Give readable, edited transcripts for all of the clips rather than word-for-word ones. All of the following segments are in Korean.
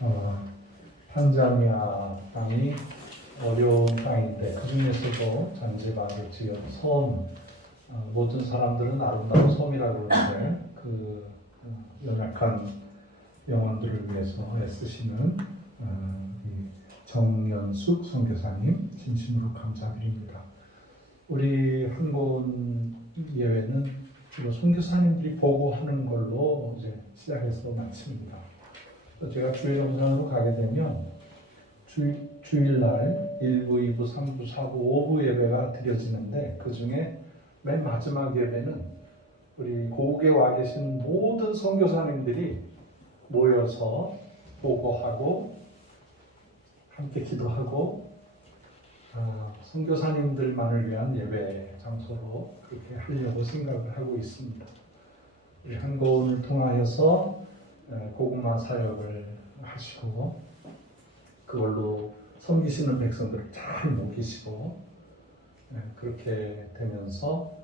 어, 탄자니아 땅이 어려운 땅인데 그 중에서도 잔지바르 지역 섬, 모든 사람들은 아름다운 섬이라고 그러는데 그 연약한 영혼들을 위해서 애쓰시는 이 정연숙 선교사님 진심으로 감사드립니다. 우리 한국 예외는 주로 선교사님들이 보고하는 걸로 이제 시작해서 마칩니다. 제가 주일 영상으로 가게 되면 주일날 1부, 2부, 3부, 4부, 5부 예배가 드려지는데 그 중에 맨 마지막 예배는 우리 고국에 와 계신 모든 선교사님들이 모여서 보고하고 함께 기도하고 선교사님들만을 위한 예배 장소로 그렇게 하려고 생각을 하고 있습니다. 우리 한국을 통하여서 고구마 사역을 하시고 그걸로 섬기시는 백성들을 잘 먹이시고 그렇게 되면서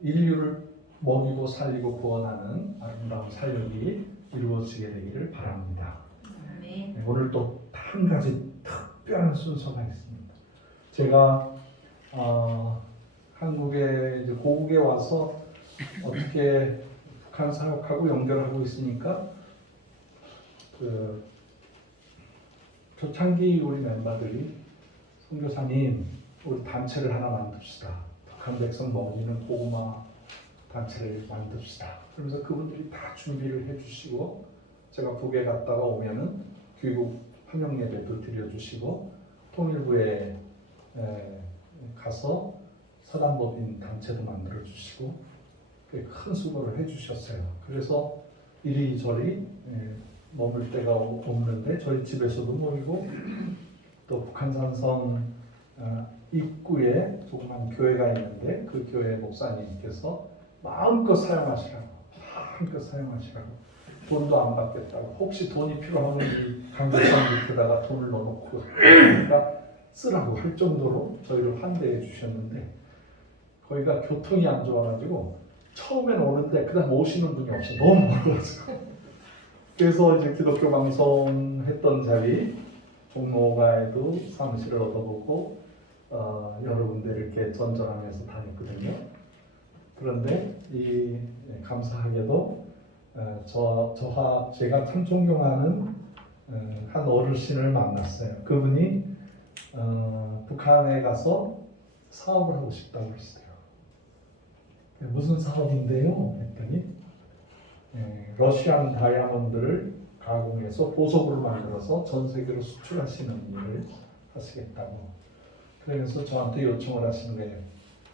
인류를 먹이고 살리고 구원하는 아름다운 사역이 이루어지게 되기를 바랍니다. 오늘 또 한 가지 특별한 순서가 있습니다. 제가 한국에 이제 고국에 와서 어떻게 북한 사역하고 연결하고 있으니까 그 초창기 우리 멤버들이 선교사님 우리 단체를 하나 만듭시다. 북한 백성 먹이는 고구마 단체를 만듭시다. 그러면서 그분들이 다 준비를 해주시고 제가 북에 갔다가 오면은 귀국 환영 예배도 드려주시고 통일부에 가서 서단법인 단체도 만들어 주시고 큰 수고를 해주셨어요. 그래서 이리저리 머물 데가 없는데 저희 집에서도 모이고 또 북한산성 입구에 조그만 교회가 있는데 그 교회 목사님께서 마음껏 사용하시라고 돈도 안 받겠다고 혹시 돈이 필요하면 이 강대상 밑에다가 돈을 넣어놓고 그러니까 쓰라고 할 정도로 저희를 환대해 주셨는데 거기가 교통이 안 좋아가지고 처음에는 오는데 그다음 오시는 분이 없어 너무 멀어서 그래서 이제 기독교 방송 했던 자리 종로가에도 사무실을 얻어보고 여러 군데 이렇게 전전하면서 다녔거든요. 그런데 감사하게도 제가 참 존경하는 한 어르신을 만났어요. 그분이 북한에 가서 사업을 하고 싶다고 그랬어요. 무슨 사업인데요? 했더니 러시안 다이아몬드를 가공해서 보석으로 만들어서 전 세계로 수출하시는 일을 하시겠다고. 그래서 저한테 요청을 하시는 거예요.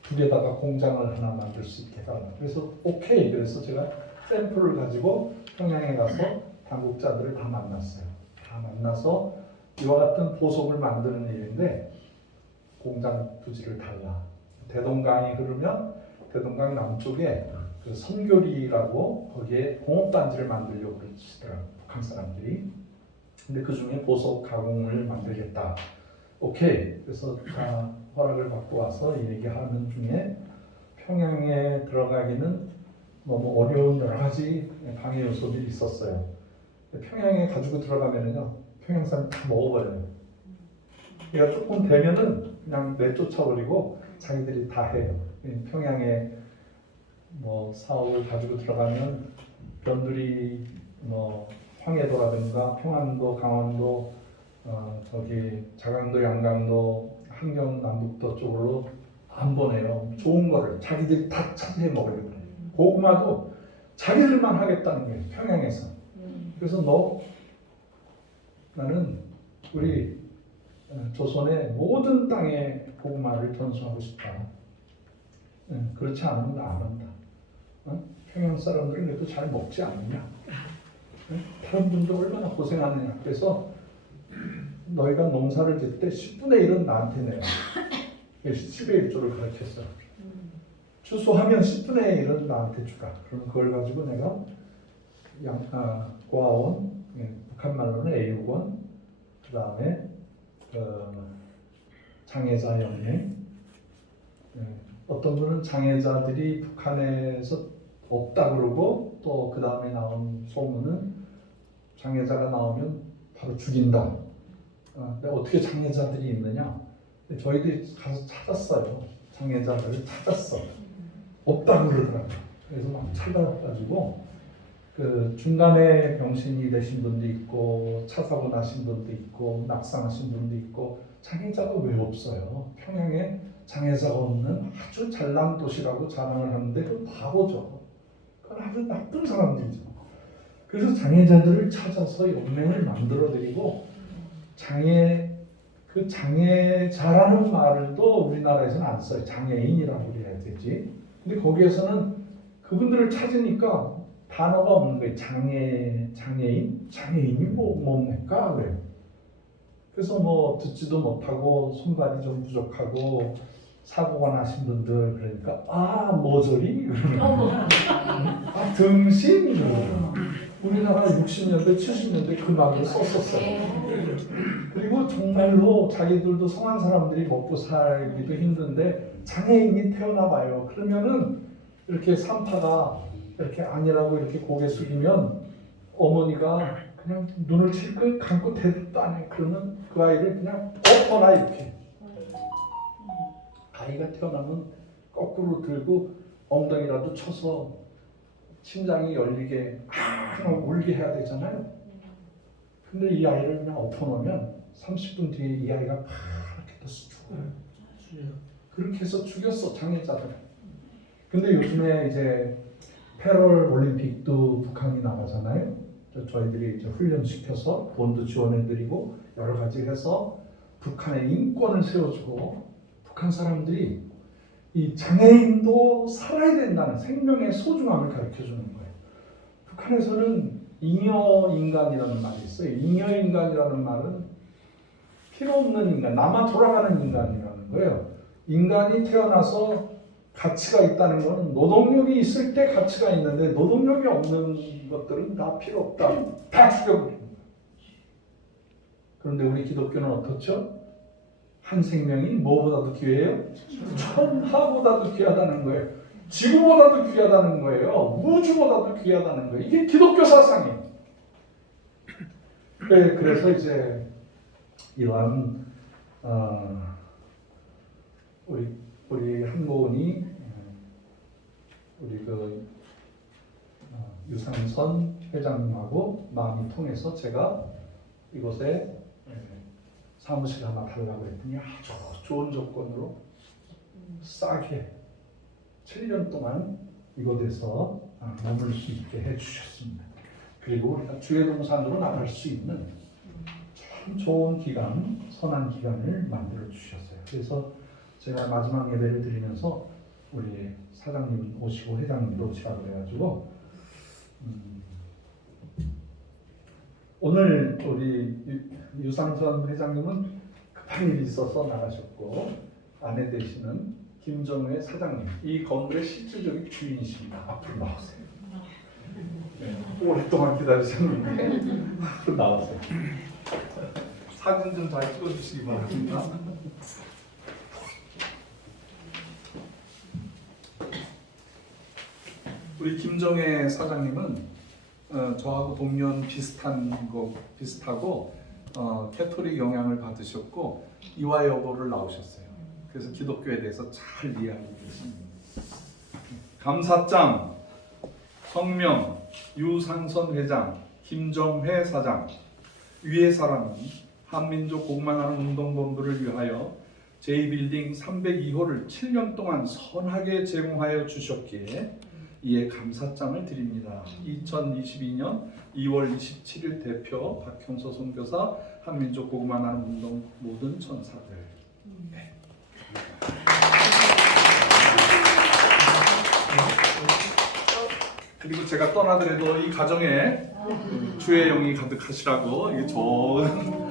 북에다가 공장을 하나 만들 수 있게 해달라. 그래서 오케이. 그래서 제가 샘플을 가지고 평양에 가서 당국자들을 다 만났어요. 다 만나서 이와 같은 보석을 만드는 일인데 공장 부지를 달라. 대동강이 흐르면 대동강 남쪽에 그 선교리라고 거기에 공업단지를 만들려고 그러시더라고요. 북한 사람들이. 근데 그 중에 보석 가공을 만들겠다. 오케이. 그래서 다 허락을 받고 와서 얘기하는 중에 평양에 들어가기는 너무 어려운 여러 가지 방해 요소들이 있었어요. 평양에 가지고 들어가면은요, 평양 사람 다 먹어버려요. 그러니까 조금 되면은 그냥 내쫓아버리고 자기들이 다 해요. 평양에 뭐 사업을 가지고 들어가면 변두리 뭐 황해도라든가 평안도, 강원도, 저기 자강도, 양강도, 함경, 남북도 쪽으로 안 보내요. 좋은 거를 자기들이 다 차지해 먹으려고 해요. 고구마도 자기들만 하겠다는 거예요. 평양에서. 그래서 나는 우리 조선의 모든 땅에 고구마를 전수하고 싶다. 그렇지 않으면 나 안 한다. 평양 사람들은 그래도 잘 먹지 않느냐. 다른 분도 얼마나 고생하느냐. 그래서 너희가 농사를 짓을 때 10분의 1은 나한테 내라. 10의 1조를 가르쳤어요. 추수하면 10분의 1은 나한테 주라. 그럼 그걸 가지고 내가 고아원, 북한 말로는 애육원, 그 다음에 장애자 연맹, 어떤 분은 장애자들이 북한에서 없다 그러고 또 그 다음에 나온 소문은 장애자가 나오면 바로 죽인다. 근데 어떻게 장애자들이 있느냐? 저희들이 가서 찾았어요. 장애자들을 찾았어. 없다고 그러더라고요. 그래서 막 찾아가지고 그 중간에 병신이 되신 분도 있고 차 사고 나신 분도 있고 낙상하신 분도 있고 장애자가 왜 없어요? 평양에 장애자가 없는 아주 잘난 도시라고 자랑을 하는데 그 바보죠. 그건 아주 나쁜 사람들이죠. 그래서 장애자들을 찾아서 연맹을 만들어드리고 그 장애자라는 말을 또 우리나라에서는 안 써요. 장애인이라고 그래야 되지. 근데 거기에서는 그분들을 찾으니까 단어가 없는 거예요. 장애인? 장애인이 뭡니까? 그래요. 그래서 뭐 듣지도 못하고 손발이 좀 부족하고 사고가 나신 분들 그러니까 모조리? 등신? 우리나라 60년대, 70년대 그 말을 썼었어요. 그리고 정말로 자기들도 성한 사람들이 먹고 살기도 힘든데 장애인이 태어나 봐요. 그러면은 이렇게 산타가 이렇게 아니라고 이렇게 고개 숙이면 어머니가 그냥 눈을 찔끔 감고 대답도 안 해. 그러면 그 아이를 그냥 엎어라 이렇게. 아이가 태어나면 거꾸로 들고 엉덩이라도 쳐서 심장이 열리게 하고 울게 해야 되잖아요. 근데 이 아이를 그냥 엎어놓으면 30분 뒤에 이 아이가 파랗게 떠서 죽어요. 그렇게 해서 죽였어, 장애자들. 근데 요즘에 이제 패럴 올림픽도 북한이 나가잖아요. 저희들이 이제 훈련시켜서 돈도 지원해드리고 여러 가지 해서 북한의 인권을 세워주고 북한 사람들이 이 장애인도 살아야 된다는 생명의 소중함을 가르쳐주는 거예요. 북한에서는 잉여인간이라는 말이 있어요. 잉여인간이라는 말은 필요 없는 인간, 남아 돌아가는 인간이라는 거예요. 인간이 태어나서 가치가 있다는 것은 노동력이 있을 때 가치가 있는데 노동력이 없는 것들은 다 필요 없다. 다 죽여버립니다. 그런데 우리 기독교는 어떻죠? 한 생명이 뭐보다도 귀해요? 천하보다도 귀하다는 거예요. 지구보다도 귀하다는 거예요. 우주보다도 귀하다는 거예요. 이게 기독교 사상이에요. 그래서 이제 이러한 우리 한고은이 우리 그 유상선 회장님하고 마음이 통해서 제가 이곳에 사무실 하나 달라고 했더니 아주 좋은 조건으로 싸게 7년 동안 이곳에서 머물 수 있게 해주셨습니다. 그리고 우리가 주회동산으로 나갈 수 있는 참 좋은 기간, 선한 기간을 만들어 주셨어요. 그래서 제가 마지막 예배를 드리면서 우리 사장님 오시고 회장님도 오시라고 그래가지고 오늘 우리 유상선 회장님은 급한 일이 있어서 나가셨고 아내 되시는 김정회 사장님, 이 건물의 실질적인 주인이십니다. 앞으로 나오세요. 네, 오랫동안 기다리셨는데 앞으로 나오세요. 사진 좀 잘 찍어주시기 바랍니다. 우리 김정혜 사장님은 저하고 동년 비슷하고 캐토릭 영향을 받으셨고 이화여고를 나오셨어요. 그래서 기독교에 대해서 잘 이해하고 계십니다. 감사장, 성명, 유상선 회장, 김정회 사장, 위의 사람은 한민족 공만하는 운동본부를 위하여 제2빌딩 302호를 7년 동안 선하게 제공하여 주셨기에 이에 감사장을 드립니다. 2022년 2월 27일 대표 박형서 선교사 한민족 복음만하는 운동 모든 천사들. 네. 그리고 제가 떠나더라도 이 가정에 주의 영이 가득하시라고 이게 좋은.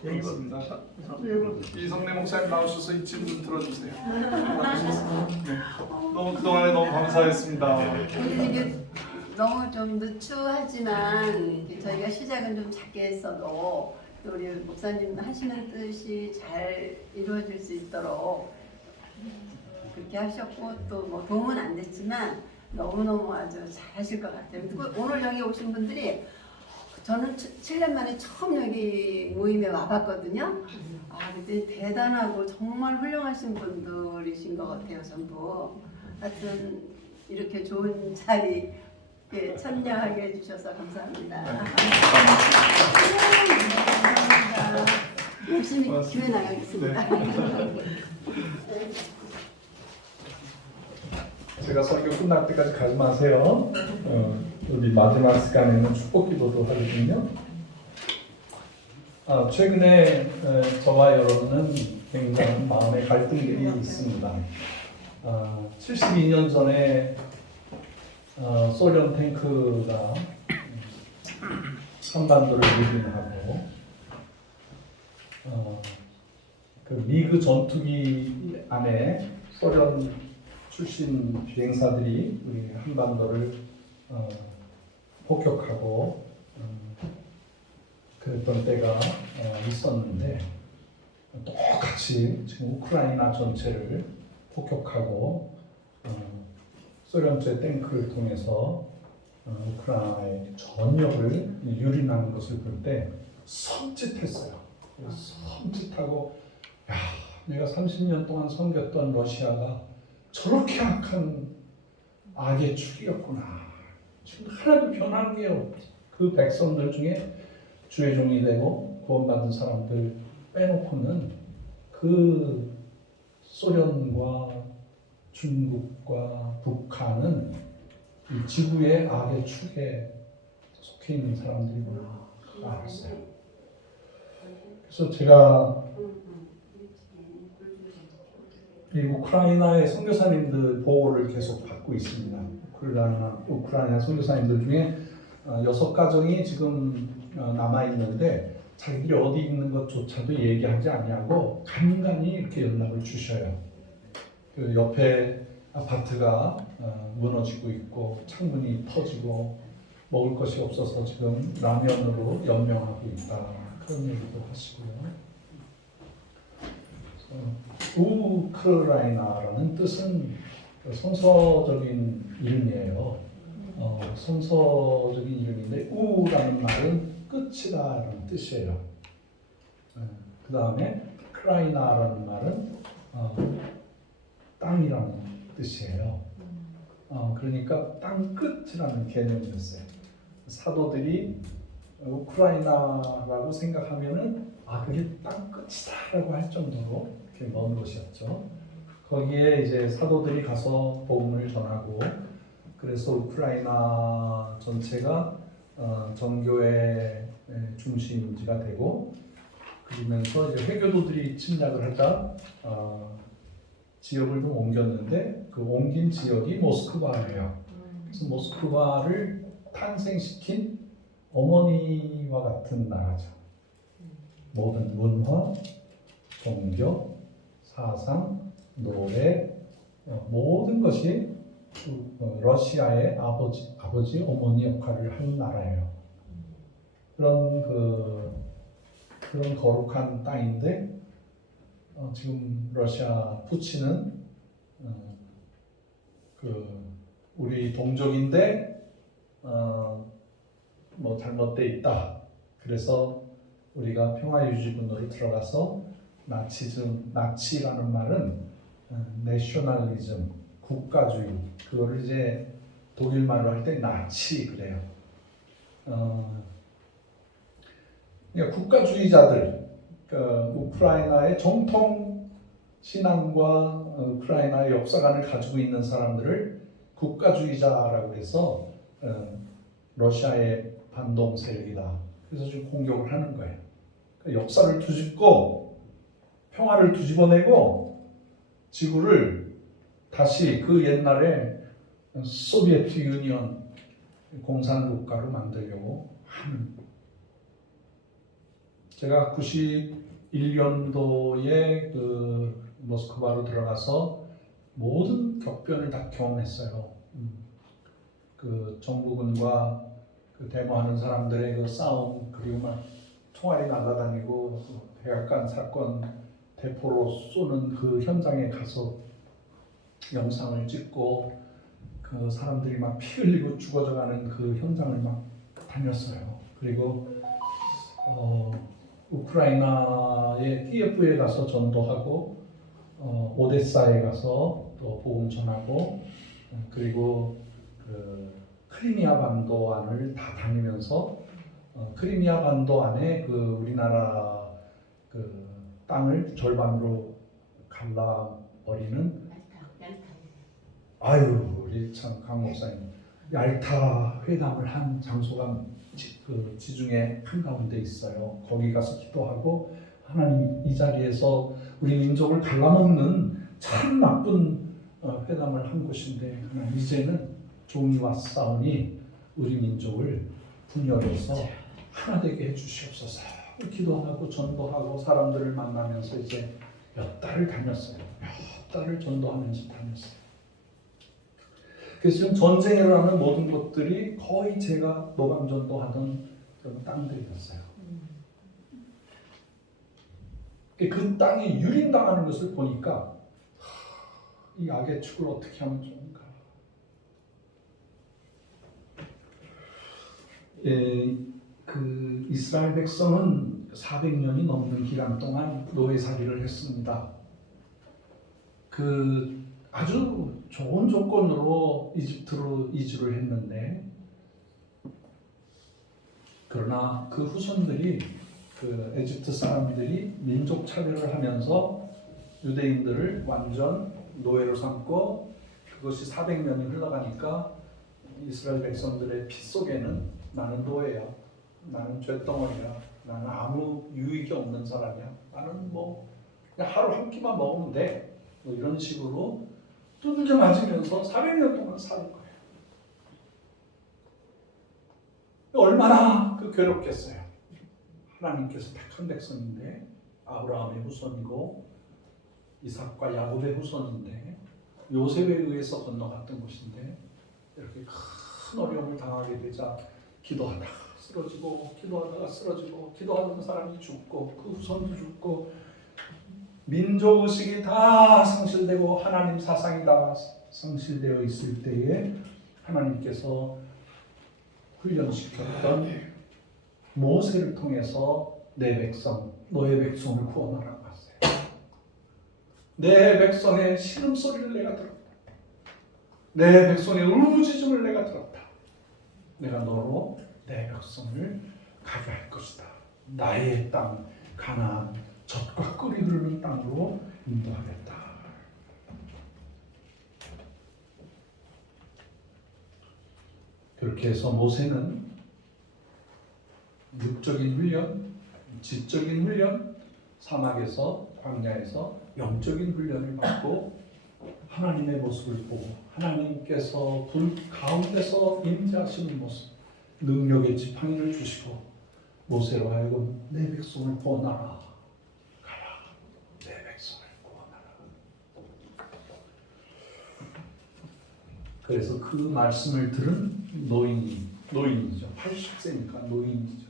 네, 고맙습니다. 이 성내 목사님 나오셔서 이 침 좀 들어주세요. 네, 너무 그동안에 너무 감사했습니다. 이게 너무 좀 누추하지만 저희가 시작은 좀 작게 했어도 또 우리 목사님 하시는 뜻이 잘 이루어질 수 있도록 그렇게 하셨고 또 뭐 도움은 안 됐지만 너무너무 아주 잘하실 것 같아요. 그리고 오늘 여기 오신 분들이 저는 7년 만에 처음 여기 모임에 와봤거든요. 아, 그때 대단하고 정말 훌륭하신 분들이신 것 같아요, 전부. 하여튼 이렇게 좋은 자리에 참여하게 해주셔서 감사합니다. 감사합니다. 열심히 교회 나가겠습니다. 제가 설교 끝날 때까지 가지 마세요. 우리 마지막 시간에는 축복 기도도 하거든요. 최근에 저와 여러분은 굉장히 마음의 갈등들이 있습니다. 72년 전에 소련 탱크가 한반도를 유린하고 그 미그 전투기 안에 소련 출신 비행사들이 우리 한반도를 폭격하고 그랬던 때가 있었는데 똑같이 지금 우크라이나 전체를 폭격하고 소련제 탱크를 통해서 우크라이나의 전역을 유린하는 것을 볼 때 섬찟했어요. 섬찟하고 야, 내가 30년 동안 섬겼던 러시아가 저렇게 악한 악의 축이었구나. 지금 하나도 변한 게 없지. 그 백성들 중에 주의 종이 되고 구원받은 사람들 빼놓고는 그 소련과 중국과 북한은 이 지구의 악의 축에 속해 있는 사람들이구나 알았어요. 그래서 제가 이 우크라이나의 선교사님들 보호를 계속 받고 있습니다. 우크라이나 선교사님들 중에 6가정이 지금 남아 있는데 자기들이 어디 있는 것조차도 얘기하지 아니하고 간간히 이렇게 연락을 주셔요. 그 옆에 아파트가 무너지고 있고 창문이 터지고 먹을 것이 없어서 지금 라면으로 연명하고 있다 그런 얘기도 하시고요. 우크라이나라는 뜻은 성서적인 이름이에요. 성서적인 이름인데 우라는 말은 끝이다라는 뜻이에요. 그 다음에 크라이나라는 말은 땅이라는 뜻이에요. 그러니까 땅 끝이라는 개념이었어요. 사도들이 우크라이나라고 생각하면은 그게 땅 끝이다라고 할 정도로 이렇게 먼 곳이었죠. 거기에 이제 사도들이 가서 복음을 전하고 그래서 우크라이나 전체가 정교의 중심지가 되고 그러면서 이제 회교도들이 침략을 하자 지역을 좀 옮겼는데 그 옮긴 지역이 모스크바예요. 그래서 모스크바를 탄생시킨 어머니와 같은 나라죠. 모든 문화, 종교, 사상, 노래 모든 것이 러시아의 아버지, 어머니 역할을 하는 나라예요. 그런 거룩한 땅인데 지금 러시아 푸틴은 우리 동족인데 뭐 잘못돼 있다. 그래서 우리가 평화유지군으로 들어가서 나치라는 말은 내셔널리즘, 국가주의, 그거를 이제 독일 말로 할 때 나치 그래요. 그러니까 국가주의자들, 우크라이나의 정통 신앙과 우크라이나의 역사관을 가지고 있는 사람들을 국가주의자라고 해서 러시아의 반동 세력이다. 그래서 지금 공격을 하는 거예요. 그러니까 역사를 뒤집고 평화를 뒤집어내고 지구를 다시 그 옛날에 소비에트 유니언 공산국가로 만들려고 하는. 제가 91년도에 그 모스크바로 들어가서 모든 격변을 다 경험했어요. 그 정부군과 그 데모하는 사람들의 그 싸움, 그리고 막 총알이 날아다니고 백악관 사건 대포로 쏘는 그 현장에 가서 영상을 찍고 그 사람들이 막 피 흘리고 죽어져가는 그 현장을 막 다녔어요. 그리고 우크라이나의 키예프에 가서 전도하고 오데사에 가서 또 복음 전하고 그리고 그 크리미아 반도 안을 다 다니면서 크리미아 반도 안에 그 우리나라 그 땅을 절반으로 갈라버리는 아유 우리 참 강 목사님 얄타 회담을 한 장소가 그 지중해 한가운데 있어요. 거기 가서 기도하고 하나님 이 자리에서 우리 민족을 갈라먹는 참 나쁜 회담을 한 곳인데 하나님 이제는 종이 왔사오니 우리 민족을 분열해서 하나 되게 해주시옵소서. 기도하고 전도하고 사람들을 만나면서 이제 몇 달을 다녔어요. 몇 달을 전도하면서 다녔어요. 그래서 지금 전쟁에 일어나는 모든 것들이 거의 제가 노방전도하던 그런 땅들이었어요. 그 땅이 유린당하는 것을 보니까 이 악의 축을 어떻게 하면 좋은가. 그 이스라엘 백성은 400년이 넘는 기간 동안 노예살이를 했습니다. 그 아주 좋은 조건으로 이집트로 이주를 했는데 그러나 그 후손들이 그 이집트 사람들이 민족 차별을 하면서 유대인들을 완전 노예로 삼고 그것이 400년이 흘러가니까 이스라엘 백성들의 피 속에는 나는 노예야, 나는 죄덩어리야, 나는 아무 유익이 없는 사람이야, 나는 뭐 그냥 하루 한 끼만 먹으면 돼, 뭐 이런 식으로 두들겨 맞으면서 400년 동안 사는 거예요. 얼마나 그 괴롭겠어요. 하나님께서 택한 백성인데 아브라함의 후손이고 이삭과 야곱의 후손인데 요셉에 의해서 건너갔던 곳인데 이렇게 큰 어려움을 당하게 되자 기도하다가 쓰러지고 기도하다가 쓰러지고 기도하는 사람이 죽고 그 후손도 죽고 민족의식이 다 상실되고 하나님 사상이 다 상실되어 있을 때에 하나님께서 훈련시켰던 모세를 통해서 내 백성, 너의 백성을 구원하라고 하세요. 내 백성의 신음소리를 내가 들었다. 내 백성의 울부짖음을 내가 들었다. 내가 너로 내 백성을 가게 할 것이다. 나의 땅 가나안 젖과 꿀이 흐르는 땅으로 인도하겠다. 그렇게 해서 모세는 육적인 훈련, 지적인 훈련, 사막에서 광야에서 영적인 훈련을 받고 하나님의 모습을 보고 하나님께서 불 가운데서 임재하시는 모습, 능력의 지팡이를 주시고 모세로 하여금 내 백성을 구원하라. 그래서 그 말씀을 들은 노인이죠. 80세니까 노인이죠.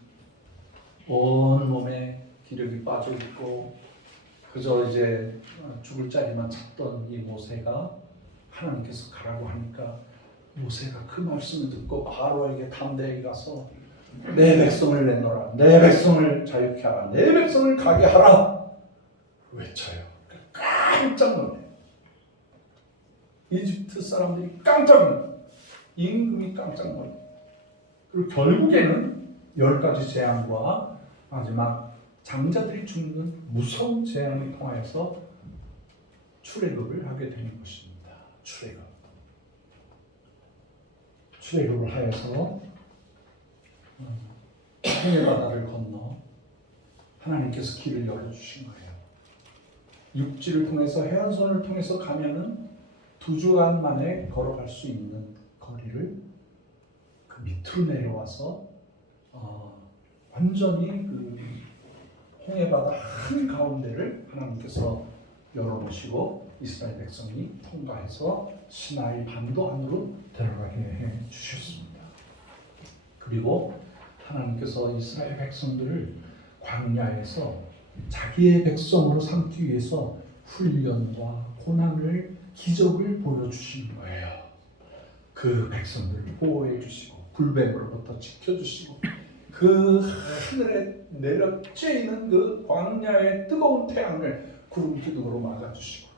온 몸에 기력이 빠져 있고 그저 이제 죽을 자리만 찾던 이 모세가 하나님께서 가라고 하니까 모세가 그 말씀을 듣고 바로에게 담대히 가서 내 백성을 내놓으라, 내 백성을 자유케 하라, 내 백성을 가게 하라 외쳐요. 깜짝 놀래요. 이집트 사람들이 깜짝 놀라요. 임금이 깜짝 놀라요. 그리고 결국에는 10가지 재앙과 마지막 장자들이 죽는 무서운 재앙을 통하여서 출애굽을 하게 되는 것입니다. 출애굽을 하여서 홍해 바다를 건너 하나님께서 길을 열어주신 거예요. 육지를 통해서 해안선을 통해서 가면은 2주간 만에 걸어갈 수 있는 거리를 그 밑으로 내려와서 완전히 그 홍해바다 한가운데를 하나님께서 열어놓으시고 이스라엘 백성이 통과해서 시나이 반도 안으로 들어가게 해 주셨습니다. 그리고 하나님께서 이스라엘 백성들을 광야에서 자기의 백성으로 삼기 위해서 훈련과 고난을 기적을 보여주신 거예요. 그 백성들을 보호해 주시고 불뱀으로부터 지켜주시고 그 하늘에 내려 쬐이는 그 광야의 뜨거운 태양을 구름 기둥으로 막아주시고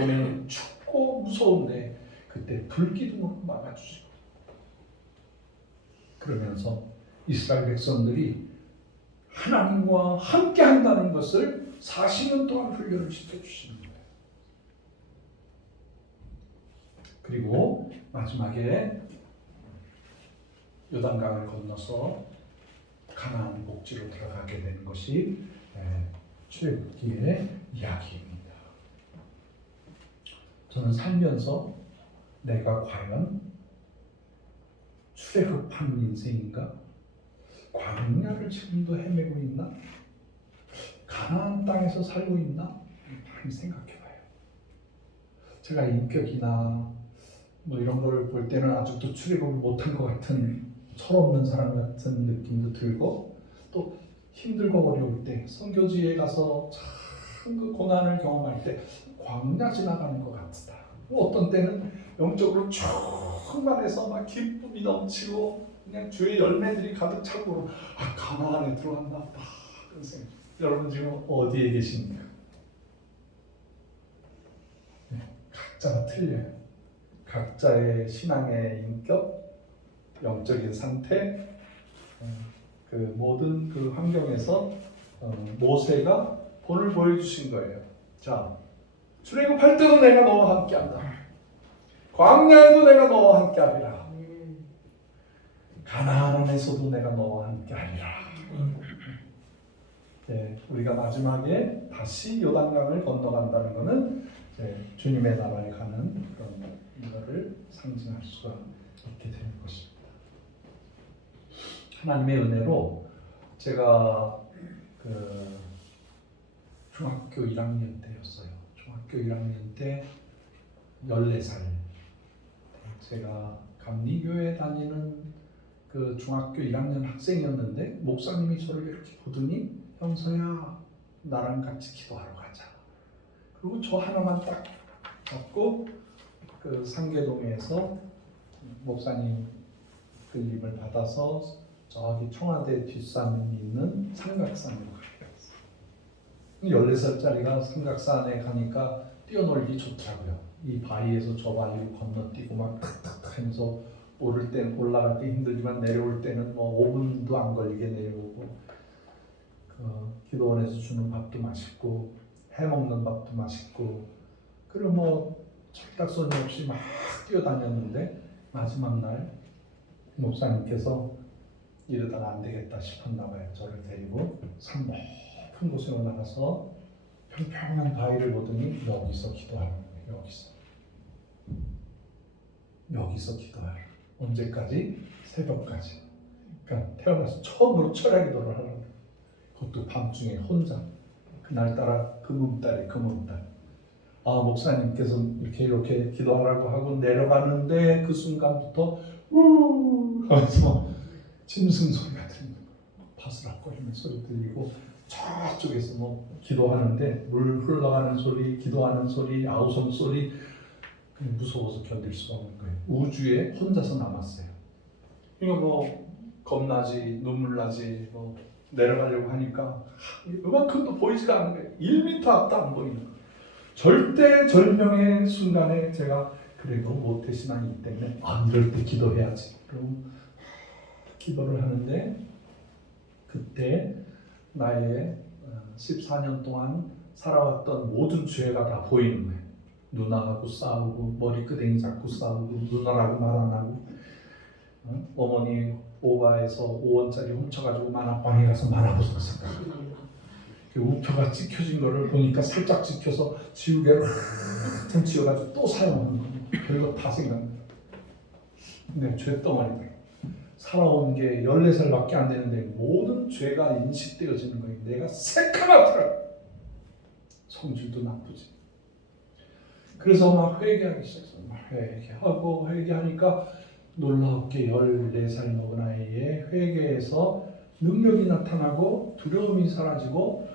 오늘 춥고 무서운데 그때 불 기둥으로 막아주시고 그러면서 이스라엘 백성들이 하나님과 함께 한다는 것을 40년 동안 훈련을 시켜주시는 거예요. 그리고 마지막에 요단강을 건너서 가나안 복지로 들어가게 되는 것이 출애굽기의 이야기입니다. 저는 살면서 내가 과연 출애굽하는 인생인가? 광야를 지금도 헤매고 있나? 가나안 땅에서 살고 있나? 많이 생각해봐요. 제가 인격이나 뭐 이런 걸 볼 때는 아직도 출애굽을 못한 것 같은 철없는 사람 같은 느낌도 들고 또 힘들고 어려울 때 선교지에 가서 참 그 고난을 경험할 때 광야 지나가는 것 같다. 어떤 때는 영적으로 충만해서 막 기쁨이 넘치고 그냥 주의 열매들이 가득 차고 가나안에 들어왔나 봐. 그런 생각. 여러분 지금 어디에 계십니까? 각자가 틀려요. 각자의 신앙의 인격, 영적인 상태, 그 모든 그 환경에서 모세가 본을 보여주신 거예요. 자, 출애굽할 때도 내가 너와 함께한다. 광야에도 내가 너와 함께하리라. 가나안에서도 내가 너와 함께하리라. 네, 우리가 마지막에 다시 요단강을 건너간다는 것은 주님의 나라에 가는 그런 이거를 상징할 수가 있게 되는 것입니다. 하나님의 은혜로 제가 그 중학교 1학년 때였어요. 중학교 1학년 때 14살. 제가 감리교회 다니는 그 중학교 1학년 학생이었는데 목사님이 저를 이렇게 보더니 형서야 나랑 같이 기도하러 가자. 그리고 저 하나만 딱 잡고 그 상계동에서 목사님 끌림을 받아서 저기 청와대 뒷산이 있는 삼각산으로 가게 됐어요. 14살짜리가 삼각산에 가니까 뛰어놀기 좋더라고요. 이 바위에서 저 바위로 건너뛰고 막 탁탁탁 하면서 오를 땐 올라갈 때 힘들지만 내려올 때는 뭐 5분도 안 걸리게 내려오고 그 기도원에서 주는 밥도 맛있고 해먹는 밥도 맛있고 그리고 뭐 철딱소니 없이 막 뛰어다녔는데 마지막 날 목사님께서 이러다가 안 되겠다 싶었나 봐요. 저를 데리고 산 높은 곳에 올라가서 평평한 바위를 보더니 여기서 기도하라는 거예요. 여기서 기도하라. 언제까지? 새벽까지. 그러니까 태어나서 처음으로 철야 기도를 하라는 거예요. 그것도 밤중에 혼자. 그날따라 금음달에 금음달. 목사님께서 이렇게 기도하라고 하고 내려가는데 그 순간부터 우 하면서 짐승 소리가 들리는 거예요. 바스락거리는 소리 들리고 저쪽에서 뭐 기도하는데 물 흘러가는 소리, 기도하는 소리, 아우성 소리 무서워서 견딜 수가 없는 거예요. 우주에 혼자서 남았어요. 이거 뭐 겁나지, 눈물 나지, 뭐 내려가려고 하니까 이만큼도 보이지가 않는 거예요. 1m 앞도 안 보이는 거예요. 절대절명의 순간에 제가 그래도 모태신앙이 있기 때문에 이럴 때 기도해야지. 그럼 기도를 하는데 그때 나의 14년 동안 살아왔던 모든 죄가 다 보이는 거예요. 누나하고 싸우고 머리끄댕이 잡고 싸우고 누나라고 말 안 하고 어머니 오바에서 5원짜리 훔쳐가지고 만화방에 가서 만화 보고 있었다. 우표가 찍혀진 거를 보니까 살짝 찍혀서 지우개로 좀 지워가지고 또 사용하는 거예요. 별거 다 생각나요. 내 죄덩어리다. 살아온 게 14살밖에 안 되는데 모든 죄가 인식되어지는 거예요. 내가 새카맣더라. 성질도 나쁘지. 그래서 막 회개하기 시작했어요. 막 회개하니까 놀랍게 14살 먹은 아이의 회개에서 능력이 나타나고 두려움이 사라지고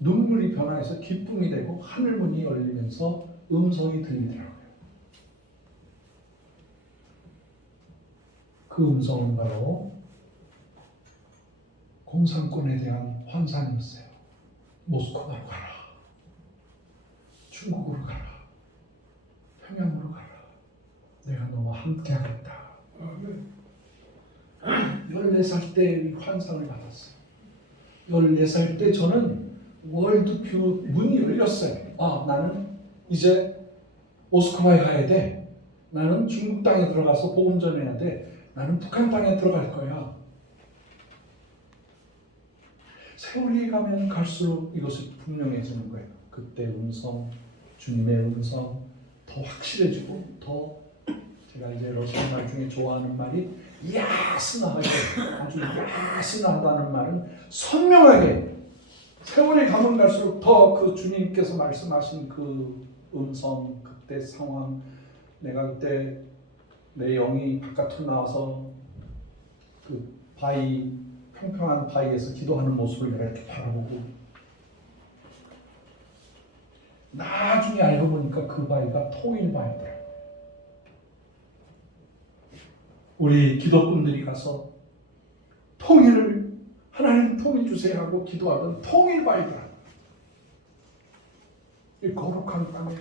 눈물이 변화해서 기쁨이 되고 하늘문이 열리면서 음성이 들리더라고요. 그 음성은 바로 공산권에 대한 환상이었어요. 모스크바로 가라. 중국으로 가라. 평양으로 가라. 내가 너와 함께 하겠다. 14살 때 이 환상을 받았어요. 14살 때 저는 월드뷰 문이 열렸어요. 아, 나는 이제 모스크바에 가야 돼. 나는 중국 땅에 들어가서 복음 전해야 돼. 나는 북한 땅에 들어갈 거야. 세월이 가면 갈수록 이것이 분명해지는 거예요. 그때 음성, 주님의 음성 더 확실해지고 더 제가 이제 러시아 말 중에 좋아하는 말이 야스나하게 아주 야스나하다는 말은 선명하게 세월이 가면 갈수록 더 그 주님께서 말씀하신 그 음성 그때 상황 내가 그때 내 영이 바깥으로 나와서 그 바위 평평한 바위에서 기도하는 모습을 내가 이렇게 바라보고 나중에 알고 보니까 그 바위가 통일바위더라고요. 우리 기독군들이 가서 통일을 하나님 통일 주세요 하고 기도하던 통일바위더라고요. 이 거룩한 땅에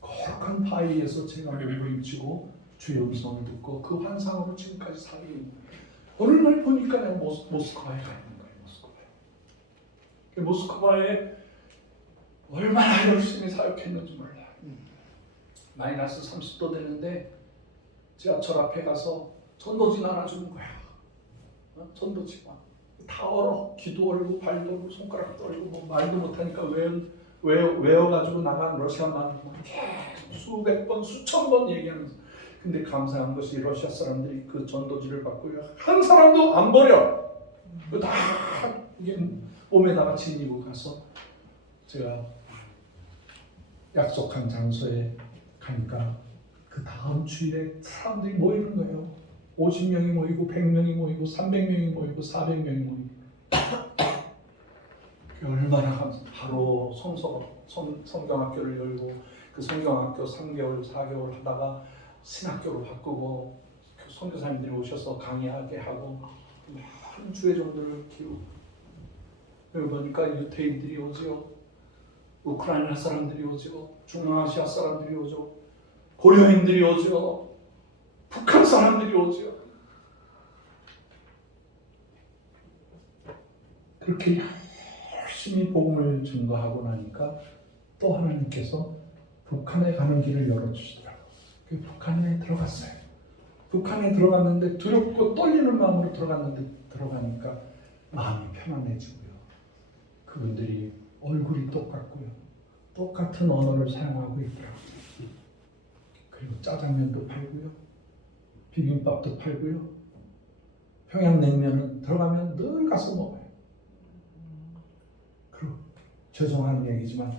거룩한 바위에서 제가 몸부림치고 주의 음성을 듣고 그 환상으로 지금까지 살고 있는 거예요. 어느 날 보니까 내가 모스크바에 가 있는 거예요. 모스크바에 얼마나 열심히 사역했는지 몰라요. 마이너스 30도 되는데 지하철 앞에 가서 전도지 나눠주는 거야. 전도지만 다 얼어. 기도 얼고 발도 얼고 손가락 떨고 뭐 말도 못하니까 외워가지고 나간 러시아만 수백 번 수천 번 얘기하면서 근데 감사한 것이 러시아 사람들이 그 전도지를 받고 한 사람도 안 버려. 다 이게 몸에다가 지니고 가서 제가 약속한 장소에 가니까 그 다음 주일에 사람들이 모이는 거예요. 50명이 모이고 100명이 모이고 300명이 모이고 400명이 모이고 얼마나 바로 성경학교를 열고 그 성경학교 3개월 4개월 하다가 신학교로 바꾸고 선교사님들이 오셔서 강의하게 하고 한 주의 정도를 키우고 여기 보니까 유태인들이 오죠. 우크라이나 사람들이 오죠. 중앙아시아 사람들이 오죠. 고려인들이 오죠. 북한 사람들이 오죠. 그렇게 열심히 복음을 증거하고 나니까 또 하나님께서 북한에 가는 길을 열어주시더라고요. 그 북한에 들어갔어요. 북한에 들어갔는데 두렵고 떨리는 마음으로 들어가니까 마음이 편안해지고요. 그분들이 얼굴이 똑같고요. 똑같은 언어를 사용하고 있더라고요. 그리고 짜장면도 팔고요. 비빔밥도 팔고요. 평양냉면은 들어가면 늘 가서 먹어요. 그리고 죄송한 얘기지만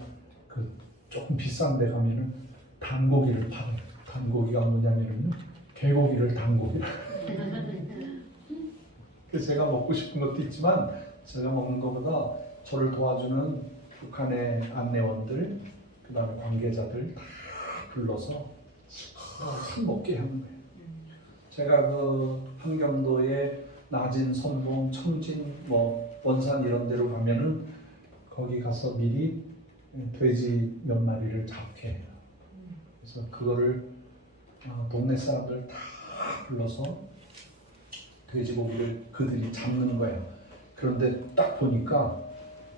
그 조금 비싼 데 가면은 단고기를 팔아요. 단고기가 뭐냐면은 개고기를 단고기를. 그래서 제가 먹고 싶은 것도 있지만 제가 먹는 것보다 저를 도와주는 북한의 안내원들, 그 다음에 관계자들 다 불러서 먹게 하는 거예요. 제가 그 한경도의 나진, 선봉, 청진, 원산 이런 데로 가면은 거기 가서 미리 돼지 몇 마리를 잡게 해요. 그래서 그거를 동네 사람들 다 불러서 돼지고기를 그들이 잡는 거예요. 그런데 딱 보니까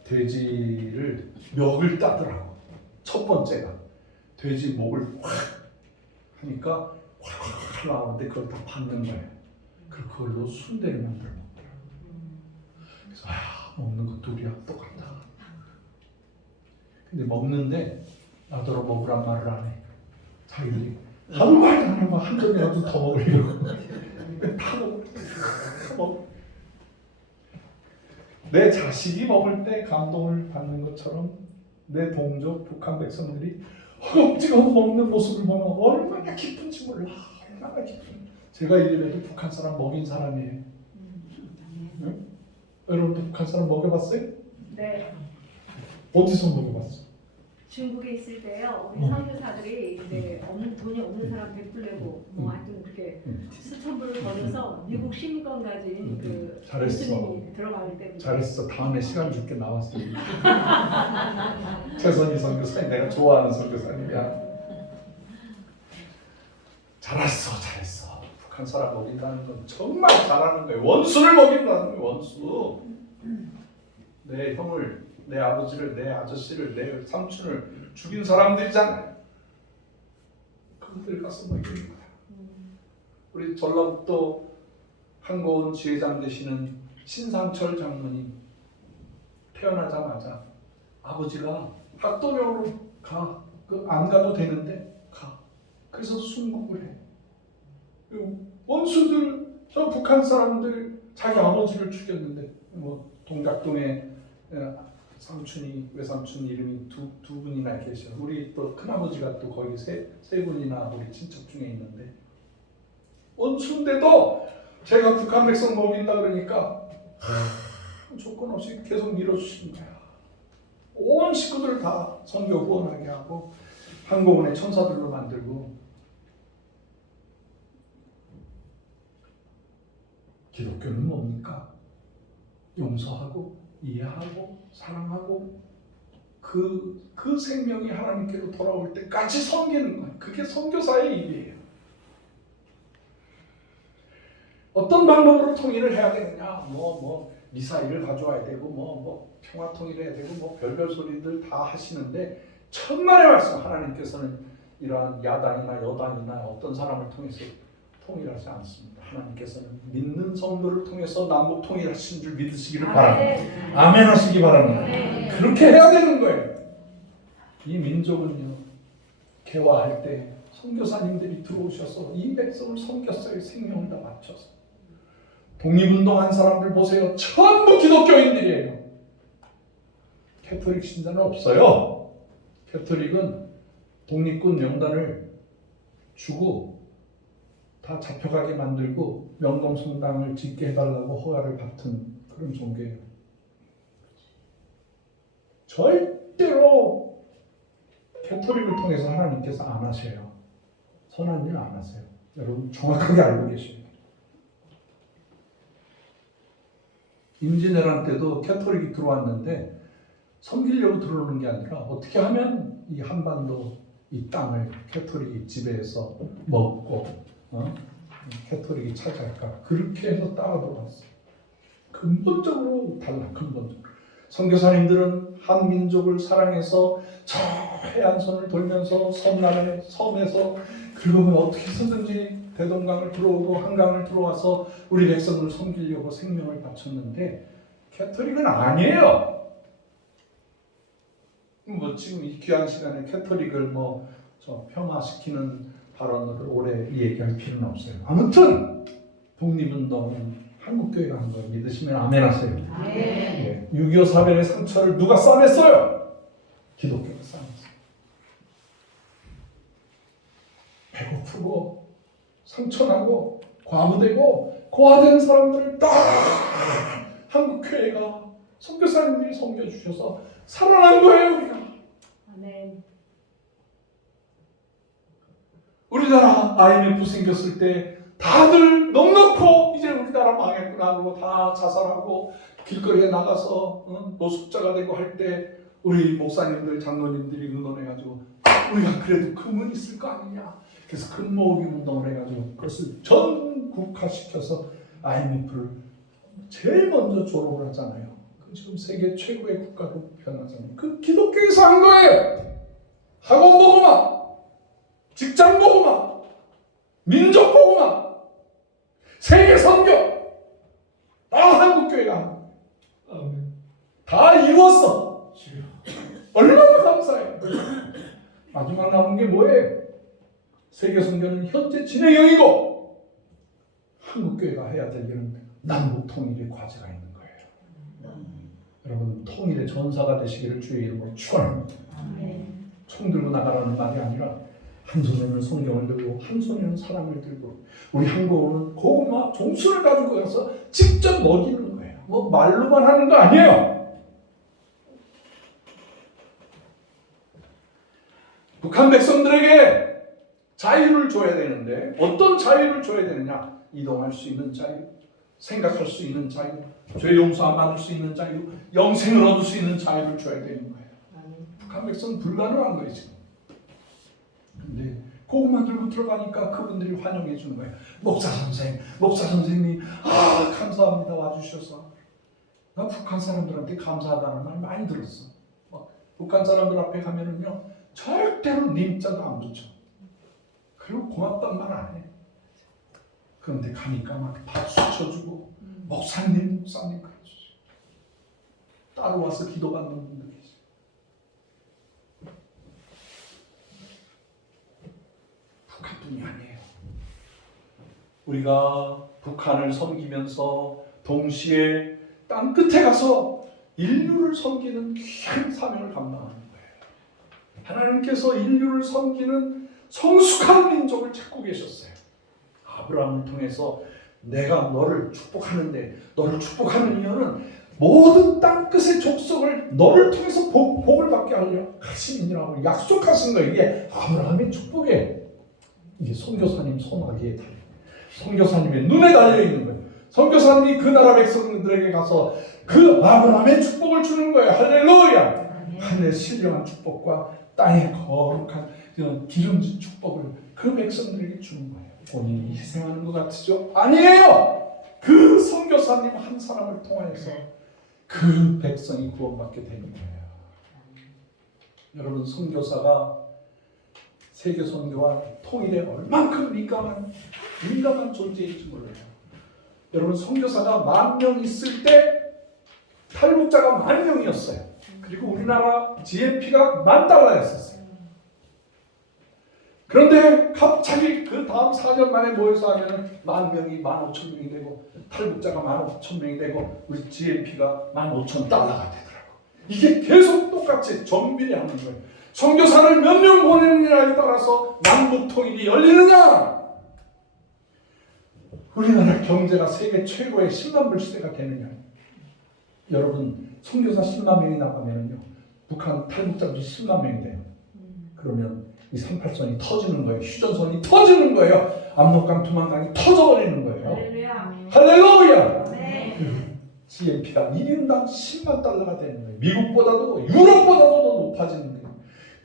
돼지를 멱을 따더라고. 첫 번째가 돼지 목을 확 하니까 확 나오는데 그걸 다 받는 거예요. 그걸로 순대를 만들어 먹더라고. 그래서 먹는 것도 우리랑 똑같다. 근데 먹는데 나더러 먹으란 말을 안 해. 자기들이 아무 말도 안 하고 한 점이라도 더 먹으려고 다 먹어. 내 자식이 먹을 때 감동을 받는 것처럼 내 동족 북한 백성들이 허겁지겁 먹는 모습을 보면 얼마나 기쁜지 몰라. 얼마나 기쁜. 제가 이래도 북한 사람 먹인 사람이에요. 응? 여러분도 북한 사람 먹여봤어요? 네. 어디서 먹여봤어? 중국에 있을 때요. 우리 선교사들이 이제 돈이 없는 사람 100불 내고 뭐 하여튼 그렇게 수천 불 도를 거쳐서 미국 시민권까지 그 잘했어. 예수님이 들어갈 때 잘했어. 다음에 시간 줄게 나왔어. 최선희 선교사님, 내가 좋아하는 선교사님이야. 잘했어. 북한 사람 먹인다는 건 정말 잘하는 거예요. 원수를 먹인다는 거예요. 원수. 내 형을, 내 아버지를, 내 아저씨를, 내 삼촌을 죽인 사람들이잖아요. 그들 가서 먹이는 거야. 우리 전라북도 한고은 지회장 되시는 신상철 장로님, 태어나자마자 아버지가 학도병으로 가. 안 가도 되는데 가. 그래서 순국을 해. 원수들, 저 북한 사람들 자기 아버지를 죽였는데, 뭐 동작동에 삼촌이, 외삼촌 이름이 두 분이나 계셔. 우리 또 큰아버지가 또 거기 세 분이나 우리 친척 중에 있는데, 원수인데도 제가 북한 백성 먹인다 그러니까 조건 없이 계속 밀어주신 거야. 온 식구들 다 선교 후원하게 하고 한고은의 천사들로 만들고. 기독교는 뭡니까? 용서하고 이해하고 사랑하고 그 생명이 하나님께로 돌아올 때까지 섬기는 거예요. 그게 선교사의 일이에요. 어떤 방법으로 통일을 해야 되느냐? 미사일을 가져와야 되고 평화 통일해야 되고 별별 소리들 다 하시는데, 천만의 말씀, 하나님께서는 이러한 야당이나 여당이나 어떤 사람을 통해서 통일하지 않습니다. 하나님께서는 믿는 성도를 통해서 남북 통일하신 줄 믿으시기를 바랍니다. 아멘 하시기 바랍니다. 그렇게 해야 되는 거예요. 이 민족은요, 개화할 때 선교사님들이 들어오셔서 이 백성을 섬겼어요. 생명을 다 바쳐서. 독립운동한 사람들 보세요. 전부 기독교인들이에요. 캐토릭 신자는 없어요. 캐토릭은 독립군 명단을 주고 다 잡혀가게 만들고 명검성당을 짓게 해달라고 허가를 받은 그런 종교예요. 절대로 캐토릭을 통해서 하나님께서 안 하셔요. 선한 일 안 하세요. 여러분 정확하게 알고 계셔요. 임진왜란 때도 캐토릭이 들어왔는데 섬기려고 들어오는 게 아니라 어떻게 하면 이 한반도 이 땅을 캐토릭이 지배해서 먹고 캐토릭이 차지할까, 그렇게 해서 따라 들어왔어요. 근본적으로 달라. 근본적으로 선교사님들은 한 민족을 사랑해서 저 해안선을 돌면서 섬남의 섬에서, 그리고 어떻게 해서든지 대동강을 들어오고 한강을 들어와서 우리 백성을 섬기려고 생명을 바쳤는데, 캐토릭은 아니에요. 지금 이 귀한 시간에 캐토릭을 폄하시키는 발언을 오래 얘기할 필요는 없어요. 아무튼 독립운동은 한국교회가 한 걸 믿으시면 아멘 하세요. 네. 6.25 사변의 상처를 누가 싸냈어요? 기독교가 싸냈어요. 배고프고 상처나고 과부되고 고아된 사람들을 딱 한국교회가, 선교사님들이 섬겨주셔서 살아난 거예요. 우리가. 아멘. 우리나라 IMF 생겼을 때 다들 넉넉고 이제 우리나라 망했구나 그러고 다 자살하고 길거리에 나가서 노숙자가 되고 할 때 우리 목사님들, 장로님들이 의논해가지고 우리가 그래도 금은 있을 거 아니냐. 그래서 금 모으기 운동을 해가지고 그것을 전국화시켜서 IMF를 제일 먼저 졸업을 하잖아요. 지금 세계 최고의 국가로 변하잖아요. 그 기독교에서 한 거예요. 학원 보고만, 직장 보고만, 민족 보고만, 세계 선교 다 한국교회가 한 거예요. 다 이뤘어. 얼마나 감사해요. 마지막 남은 게 뭐예요? 세계 선교는 현재 진행형이고 한국교회가 해야 될 일은 남북 통일의 과제가 있는 거예요. 여러분 통일의 전사가 되시기를 주의 이름으로 축원합니다. 총 들고 나가라는 말이 아니라 한 손에는 성경을 들고 한 손에는 사랑을 들고, 우리 한국어는 고구마 종수를 가지고 가서 직접 먹이는 거예요. 말로만 하는 거 아니에요. 북한 백성들에게 자유를 줘야 되는데 어떤 자유를 줘야 되느냐? 이동할 수 있는 자유, 생각할 수 있는 자유, 죄 용서 안 받을 수 있는 자유, 영생을 얻을 수 있는 자유를 줘야 되는 거예요. 북한 백성은 불가능한 거예요 지금. 근데 그것만 들고 들어가니까 그분들이 환영해 주는 거예요. 목사 선생님, 감사합니다 와주셔서. 나 북한 사람들한테 감사하다는 말 많이 들었어. 북한 사람들 앞에 가면은요 절대로 님자도 안 붙여. 그리고 고맙단 말 안 해. 그런데 가니까 막 박수 쳐주고 목사님 그러시죠. 따로 와서 기도받는 분들 계세요. 북한뿐이 아니에요. 우리가 북한을 섬기면서 동시에 땅 끝에 가서 인류를 섬기는 귀한 사명을 감당하는 거예요. 하나님께서 인류를 섬기는 성숙한 민족을 찾고 계셨어요. 아브라함을 통해서 내가 너를 축복하는데, 너를 축복하는 이유는 모든 땅 끝의 족속을 너를 통해서 복을 받게 하려 하심이라고 약속하신 거예요. 이게 아브라함의 축복이에요. 이게 선교사님 손아귀에 달려, 선교사님의 눈에 달려 있는 거예요. 선교사님이 그 나라 백성들에게 가서 그 아브라함의 축복을 주는 거예요. 할렐루야! 하늘의 신령한 축복과 땅의 거룩한 기름진 축복을 그 백성들에게 주는 거예요. 본인이 희생하는 것 같으죠? 아니에요! 그 선교사님 한 사람을 통하여서 그 백성이 구원받게 되는 거예요. 여러분, 선교사가 세계 선교와 통일에 얼만큼 민감한 존재인지 몰라요. 여러분, 선교사가 10,000명 있을 때 탈북자가 10,000명이었어요. 그리고 우리나라 GNP가 $10,000였었어요. 그런데 갑자기 그 다음 4년 만에 모여서 하면 10,000명이 15,000명이 되고 탈북자가 15,000명이 되고 우리 GNP가 $15,000가 되더라고. 이게 계속 똑같이 정비례 하는 거예요. 선교사를 몇 명 보내느냐에 따라서 남북 통일이 열리느냐, 우리나라 경제가 세계 최고의 10만 불 시대가 되느냐. 여러분, 선교사 10만 명이 나가면요 북한 탈북자들이 10만 명이 돼요. 그러면 이 38선이 터지는 거예요. 휴전선이 터지는 거예요. 압록강 두만강이 터져버리는 거예요. 할렐루야! GNP가 1인당 $100,000가 되는 거예요. 미국보다도 유럽보다도 더 높아지는 거예요.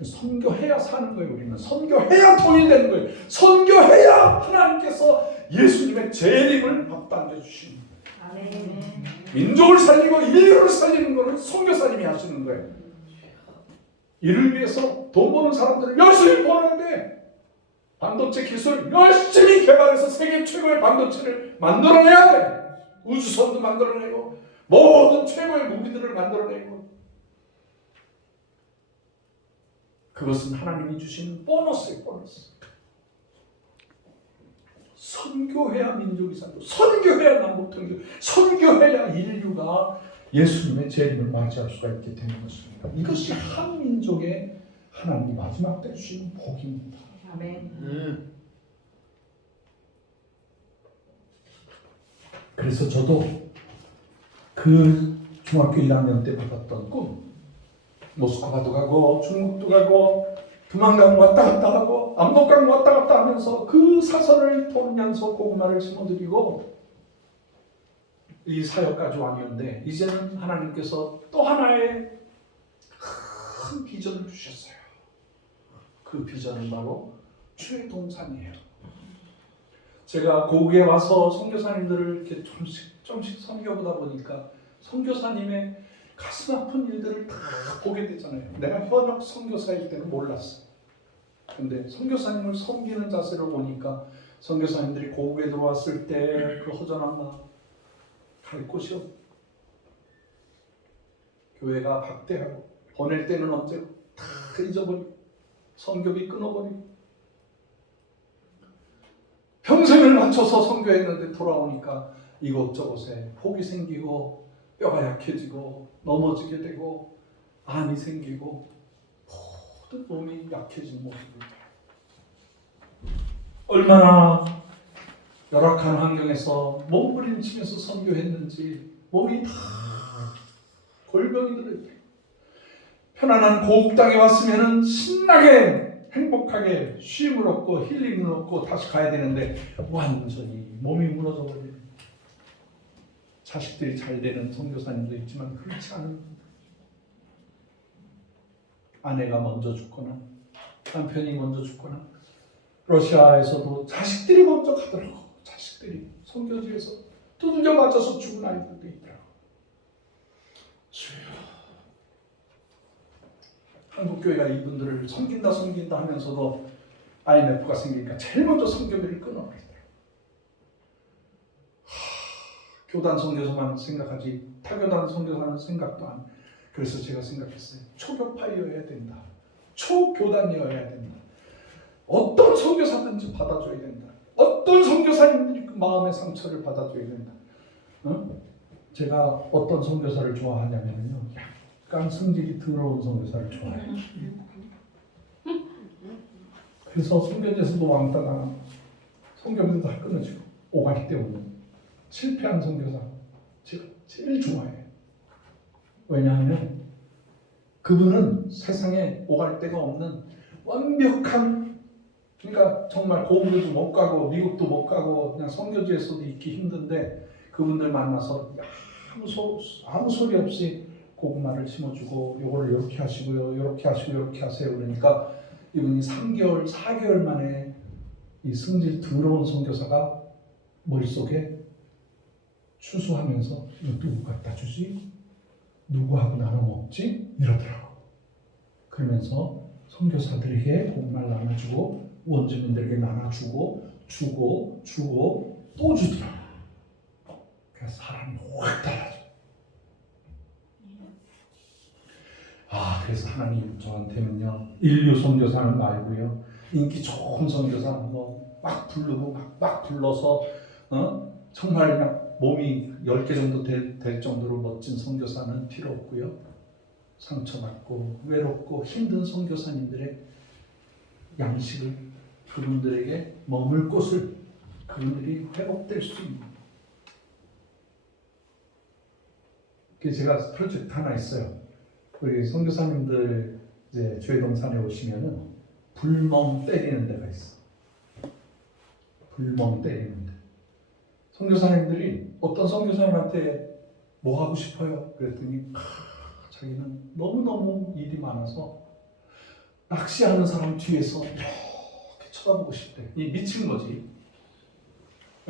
선교해야 사는 거예요. 우리는 선교해야 통일되는 거예요. 선교해야 하나님께서 예수님의 재림을 앞당겨 주시는 거예요. 민족을 살리고 인류를 살리는 것은 선교사님이 하시는 거예요. 이를 위해서 돈 버는 사람들을 열심히 벌어야 돼. 반도체 기술 열심히 개발해서 세계 최고의 반도체를 만들어내야 돼. 우주선도 만들어내고 모든 최고의 무기들을 만들어내고. 그것은 하나님이 주신 보너스예요. 보너스. 선교해야 민족이 살고, 선교해야 남북통일, 선교해야 인류가 예수님의 재림을 맞이할 수가 있게 되는 것입니다. 이것이 한 민족의 하나님이 마지막 때 주시는 복입니다. 아멘. 그래서 저도 그 중학교 1학년 때 받았던 꿈, 모스크바도 가고 중국도 가고 두만강 왔다 갔다 하고 압록강 왔다 갔다 하면서 그 사선을 돌면서 고구마를 심어드리고 이 사역까지 왔는데, 이제는 하나님께서 또 하나의 큰 비전을 주셨어요. 그 비전은 바로 최동산이에요. 제가 고국에 와서 선교사님들을 이렇게 조금씩 섬겨보다 보니까 선교사님의 가슴 아픈 일들을 다 보게 되잖아요. 내가 현역 선교사일 때는 몰랐어. 근데 선교사님을 섬기는 자세로 보니까 선교사님들이 고국에 들어왔을 때 그 허전한 마음, 갈 곳이 없고, 교회가 박대하고, 보낼 때는 언제 다 잊어버리고, 선교비 끊어버리고, 평생을 맞춰서 선교했는데 돌아오니까 이곳저곳에 폭이 생기고 뼈가 약해지고 넘어지게 되고 암이 생기고 모든 몸이 약해진 모습을 봐요. 얼마나 열악한 환경에서 몸부림치면서 선교했는지 몸이 다 골병이 들어있고, 편안한 고국 땅에 왔으면 신나게 행복하게 쉼을 얻고 힐링을 얻고 다시 가야 되는데 완전히 몸이 무너져 버리는, 자식들이 잘 되는 선교사님도 있지만 그렇지 않은, 아내가 먼저 죽거나 남편이 먼저 죽거나, 러시아에서도 자식들이 먼저 가더라고. 자식들이 선교지에서 두들겨 맞아서 죽은 아이들도 있더라고. 주여, 한국교회가 이분들을 섬긴다 하면서도 IMF가 생기니까 제일 먼저 선교비를 끊어버리더라고. 교단 선교사만 생각하지 타교단 선교사는 생각도 안. 그래서 제가 생각했어요. 초교파이어야 된다. 초교단이어야 된다. 어떤 선교사든지 받아줘야 된다. 어떤 선교사님들이 그 마음의 상처를 받아줘야 된다. 제가 어떤 선교사를 좋아하냐면요, 약간 성질이 더러운 선교사를 좋아해요. 그래서 선교지에서도 왕따 당하고 선교비도 다 끊어지고 오가기 때문에 실패한 선교사 제가 제일 좋아해요. 왜냐하면 그분은 세상에 오갈 데가 없는 완벽한, 그러니까 정말 고국에도 못 가고 미국도 못 가고 그냥 선교지에서도 있기 힘든데 그분들 만나서 아무 소리 없이 고구마를 심어주고 요거를 이렇게 하시고요, 이렇게 하시고 이렇게 하세요. 그러니까 이분이 3개월, 4개월 만에 이 성질 더러운 선교사가 머릿속에 추수하면서 이거 누구 갖다 주지? 누구하고 나눠 먹지? 이러더라고. 그러면서 선교사들에게 복음을 나눠주고 원주민들에게 나눠주고 주고 또 주더라고. 그래서 사람이 확 달라져. 그래서 하나님 저한테는요, 인류 선교사는 말고요, 인기 좋은 선교사 막 부르고 막 불러서 정말 그냥 몸이 10개 정도 될 정도로 멋진 선교사는 필요 없고요. 상처받고 외롭고 힘든 선교사님들의 양식을, 그분들에게 머물 곳을 그분들이 회복될 수 있는, 그게 제가 프로젝트 하나 있어요. 우리 선교사님들 이제 주회동산에 오시면은 불멍 때리는 데가 있어. 불멍 때리는 데. 선교사님들이 어떤 선교사님한테 뭐 하고 싶어요? 그랬더니 자기는 너무너무 일이 많아서 낚시하는 사람 뒤에서 이렇게 쳐다보고 싶대. 이 미친 거지.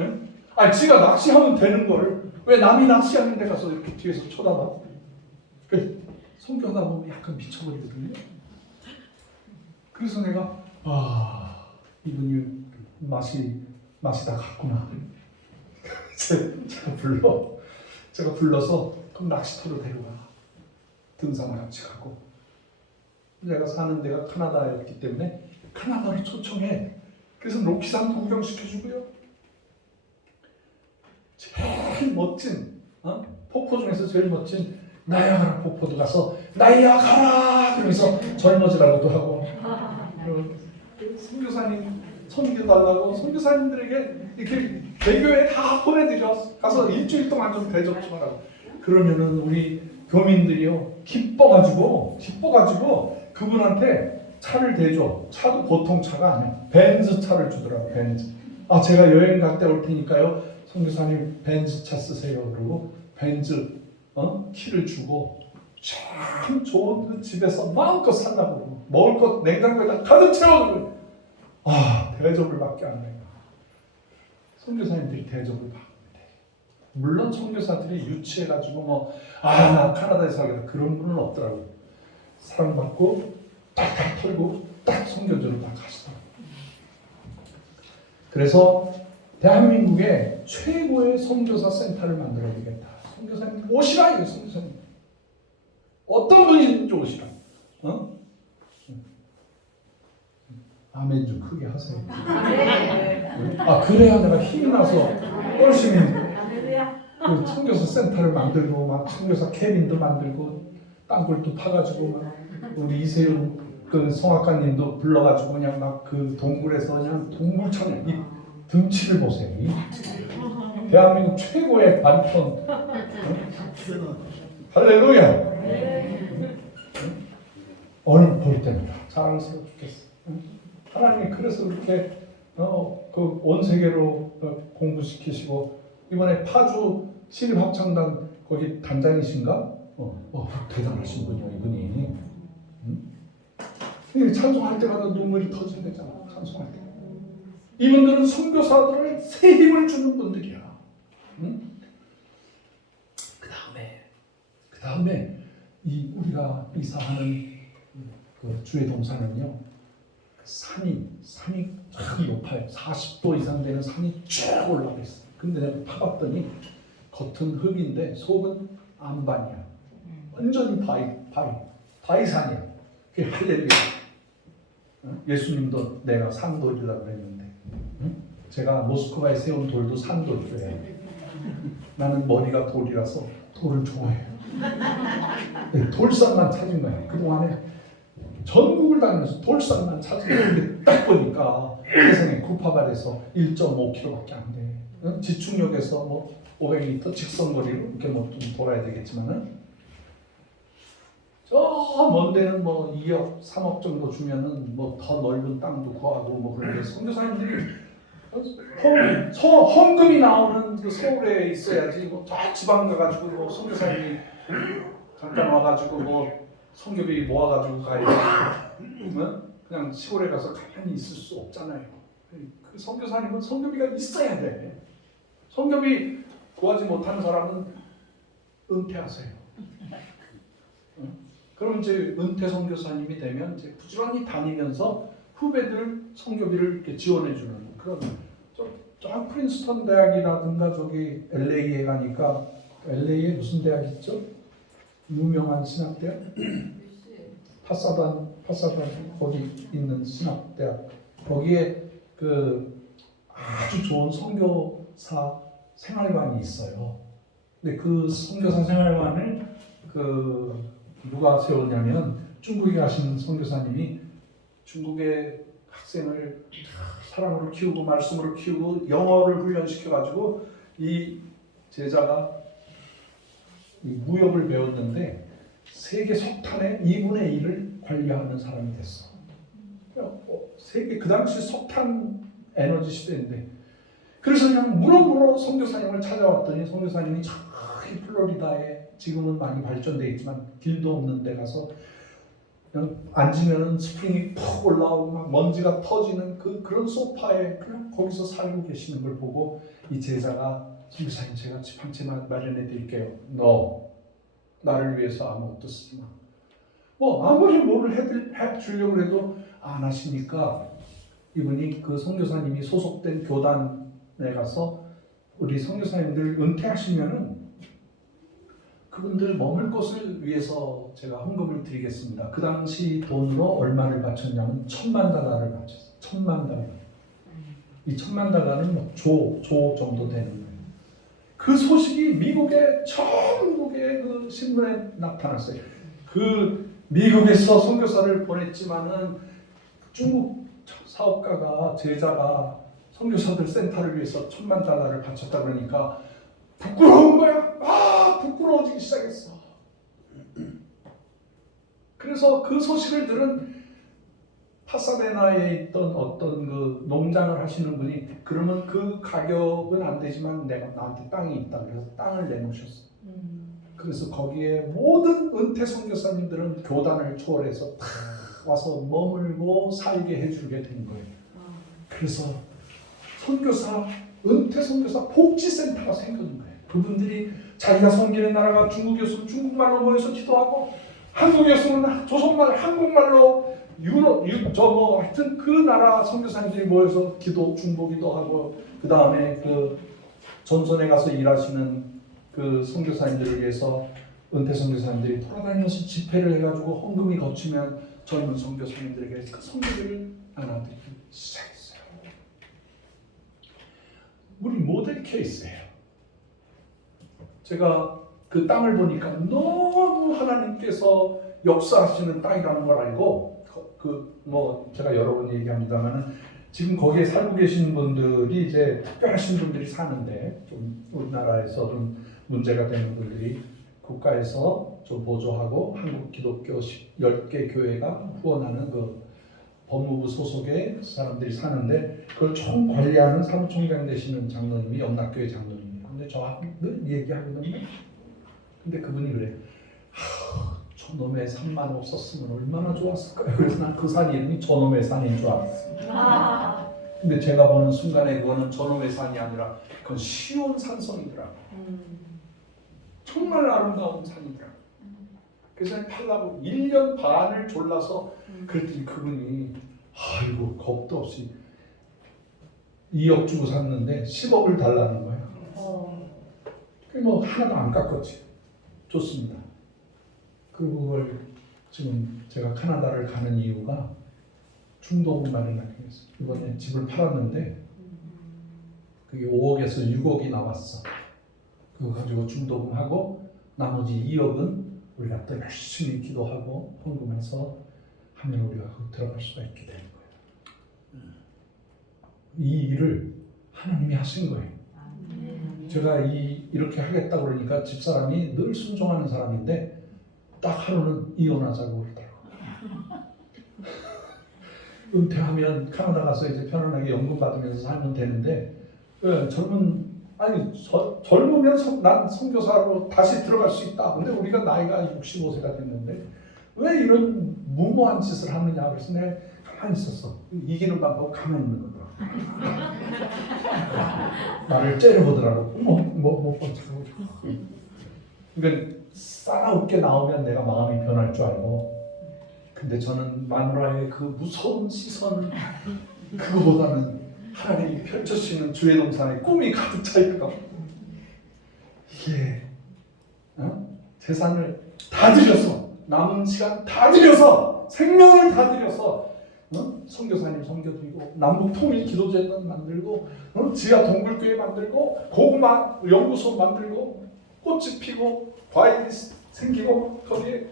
응? 지가 낚시하면 되는 걸 왜 남이 낚시하는 데 가서 이렇게 뒤에서 쳐다봐? 선교하다 보면 약간 미쳐버리거든요. 그래서 내가 이분이 맛이 다 갔구나. 제가 불러서 그럼 낚시터로 데려가. 등산을 같이 가고. 제가 사는 데가 카나다였기 때문에 카나다를 초청해. 그래서 로키산 구경시켜주고요. 제일 멋진 폭포 중에서 제일 멋진 나야가라 폭포도 가서 나야가라 그러면서 젊어지라고도 하고, 선교사님 섬겨달라고 선교사님들에게 이렇게 대교에 다 보내드려 가서 일주일 동안 좀 대접 좀 하라고. 그러면은 우리 교민들이요 기뻐가지고 그분한테 차를 대줘. 차도 보통 차가 아니야. 벤츠 차를 주더라고. 벤츠. 제가 여행 갈 때 올 테니까요 선교사님 벤츠 차 쓰세요. 그러고 벤츠 키를 주고 참 좋은 그 집에서 마음껏 살라고 그러고 먹을 것 냉장고에다 가득 채워주고 대접을 받게 안 해요. 선교사님들이 대접을 받는데, 물론 선교사들이 유치해가지고 나 카나다에서 하겠다 그런 분은 없더라고요. 사랑받고 딱딱 털고 딱 선교지로 딱 가시더라고요. 그래서 대한민국에 최고의 선교사 센터를 만들어야 되겠다. 선교사님 오시라 이거. 선교사님 어떤 분이든지 오시라. 아멘 좀 크게 하세요. 그래야 내가 힘이 나서 열심히 그 선교사 센터를 만들고 막 선교사 캐빈도 만들고 땅굴도 파가지고 막 우리 이세윤 그 성악가님도 불러가지고 그냥 막 그 동굴에서 그냥 동물처럼 이 등치를 보세요. 대한민국 최고의 반편. 할렐루야. 오늘 볼 때마다 자랑스러워 죽겠어. 하나님이 그래서 그렇게 그 온 세계로 공부시키시고 이번에 파주 시립합창단 거기 단장이신가? 대단하신 분이요 이분이. 찬송할 때마다 눈물이 터진대잖아. 찬송할 때. 이분들은 선교사들을 새 힘을 주는 분들이야. 응? 그 다음에 이 우리가 이사하는 그 주의 동산은요, 산이 쫙 높아요. 40도 이상 되는 산이 쭉 올라가 있어. 근데 내가 파봤더니 겉은 흙인데 속은 안반이야. 완전히 바위산이야. 그게 할렐루야. 예수님도 내가 산돌이라고 그랬는데, 제가 모스크바에 세운 돌도 산돌이에요. 나는 머리가 돌이라서 돌을 좋아해요. 네, 돌산만 찾은 거예요. 그동안에 전국을 다니면서 돌산만 찾은 딱 보니까 세상에 구파발에서 1.5km밖에 안 돼. 지축역에서 뭐 500m 직선거리로 이렇게 뭐 좀 돌아야 되겠지만은 저 먼 데는 뭐 2억, 3억 정도 주면은 뭐 더 넓은 땅도 구하고 뭐 그런데 선교사님들이 헌금이 나오는 그 서울에 있어야지 뭐 저 지방 가가지고 뭐 선교사님이 잠깐 와가지고 뭐 선교비 모아가지고 가야 그냥 시골에 가서 가만히 있을 수 없잖아요. 그 선교사님은 선교비가 있어야 돼. 선교비 구하지 못하는 사람은 은퇴하세요. 그럼 이제 은퇴 선교사님이 되면 이제 부지런히 다니면서 후배들 선교비를 이렇게 지원해주는 그런. 저 프린스턴 대학이라든가 저기 LA에 가니까 LA에 무슨 대학 있죠? 유명한 신학대학? 파사단 거기 있는 신학대학. 거기에 그 아주 좋은 선교사 생활관이 있어요. 근데 그 선교사 생활관을 그 누가 세웠냐면 중국에 가신 선교사님이 중국의 학생을 사랑으로 키우고 말씀으로 키우고 영어를 훈련시켜가지고 이 제자가 이 무역을 배웠는데 세계 석탄의 2분의 1을 관리하는 사람이 됐어. 세계 그 당시 석탄 에너지 시대인데 그래서 그냥 물어보러 선교사님을 찾아왔더니 선교사님이 저기 플로리다에 지금은 많이 발전돼 있지만 길도 없는 데 가서 그냥 앉으면은 스프링이 푹 올라오고 막 먼지가 터지는 그런 소파에 그냥 거기서 살고 계시는 걸 보고 이 제자가 선교사님 제가 집 한 채 마련해 드릴게요. 너 나를 위해서 아무것도 쓰지 마. 뭐 아무리 뭐를 해주려고 해도 안 하시니까 이분이 그 선교사님이 소속된 교단에 가서 우리 선교사님들 은퇴하시면은 그분들 머물 곳을 위해서 제가 헌금을 드리겠습니다. 그 당시 돈으로 얼마를 바쳤냐면 $10,000를 바쳤어요. $10,000. 이 $10,000는 뭐 조 정도 되는 거예요. 그 소식이 미국의 전국의 그 신문에 나타났어요. 그 미국에서 선교사를 보냈지만은 중국 사업가가 제자가 선교사들 센터를 위해서 $10,000를 바쳤다 그러니까 부끄러운 거야. 부끄러워지기 시작했어. 그래서 그 소식을 들은 파사데나에 있던 어떤 그 농장을 하시는 분이 그러면 그 가격은 안 되지만 내가 나한테 땅이 있다 그래서 땅을 내놓으셨어. 그래서 거기에 모든 은퇴 선교사님들은 교단을 초월해서 다 와서 머물고 살게 해주게 된 거예요. 그래서 은퇴 선교사 복지센터가 생겨난 거예요. 그분들이 자기가 섬기는 나라가 중국이었으면 중국말로 모여서 기도하고 한국이었으면 조선말 한국말로 하여튼 그 나라 선교사님들이 모여서 중보기도 하고 그 다음에 그 전선에 가서 일하시는 그 선교사님들을 위해서 은퇴 선교사님들이 돌아다니면서 집회를 해가지고 헌금이 거치면 젊은 선교사님들에게 그 선교를 나눠드리기 시작했어요. 우리 모델 케이스예요. 제가 그 땅을 보니까 너무 하나님께서 역사하시는 땅이라는 걸 알고 제가 여러 번 얘기합니다만은 지금 거기에 살고 계신 분들이 이제 특별하신 분들이 사는데 좀 우리나라에서 좀 문제가 되는 분들이 국가에서 좀 보조하고 한국 기독교 10개 교회가 후원하는 그 법무부 소속의 사람들이 사는데 그걸 총 관리하는 사무총장 되시는 장로님이 영락교회 장로님이에요. 근데 저하고 늘 얘기하거든요. 근데 그분이 그래. 저놈의 산만 없었으면 얼마나 좋았을까요? 그래서 난 그 산 이름이 저놈의 산인 줄 알았어. 근데 제가 보는 순간에 그거는 저놈의 산이 아니라 그건 시온 산성이더라고. 정말 아름다운 산이더라고. 그래서 팔라고 1년 반을 졸라서 그랬더니 그분이 아이고 겁도 없이 2억 주고 샀는데 10억을 달라는 거예요. 그게 뭐 하나도 안 깎았지. 좋습니다. 그걸 지금 제가 카나다를 가는 이유가 중도금 마련하기 위해서. 이번에 집을 팔았는데 그게 5억에서 6억이 나왔어. 그거 가지고 중도금하고 나머지 2억은 우리가 또 열심히 기도하고 헌금해서 하면 우리가 거기 들어갈 수가 있게 되는 거예요. 이 일을 하나님이 하신 거예요. 제가 이렇게 하겠다고 그러니까 집사람이 늘 순종하는 사람인데 딱 하루는 이혼하자고 그러더라고요. 은퇴하면 카나다 가서 이제 편안하게 연금 받으면서 살면 되는데 젊으면 난 선교사로 다시 들어갈 수 있다. 근데 우리가 나이가 65세가 됐는데 왜 이런 무모한 짓을 하느냐. 그래서 내가 가만히 있었어. 이기는 방법 가만히 있는 거더라고. 나를 째려보더라고. 뭐 자꾸. 그러니까 싸나웃게 나오면 내가 마음이 변할 줄 알고. 근데 저는 마누라의 그 무서운 시선 그거보다는 하나님이 펼쳐주시는 주의 동산에 꿈이 가득 차 있거든. 이게 재산을 다 들여서 남은 시간 다 들여서 생명을 다 들여서 선교사님 섬겨드리고 남북 통일 기도재단 만들고 지하 동굴교회 만들고 고구마 연구소 만들고 꽃이 피고 과일이 생기고 거기에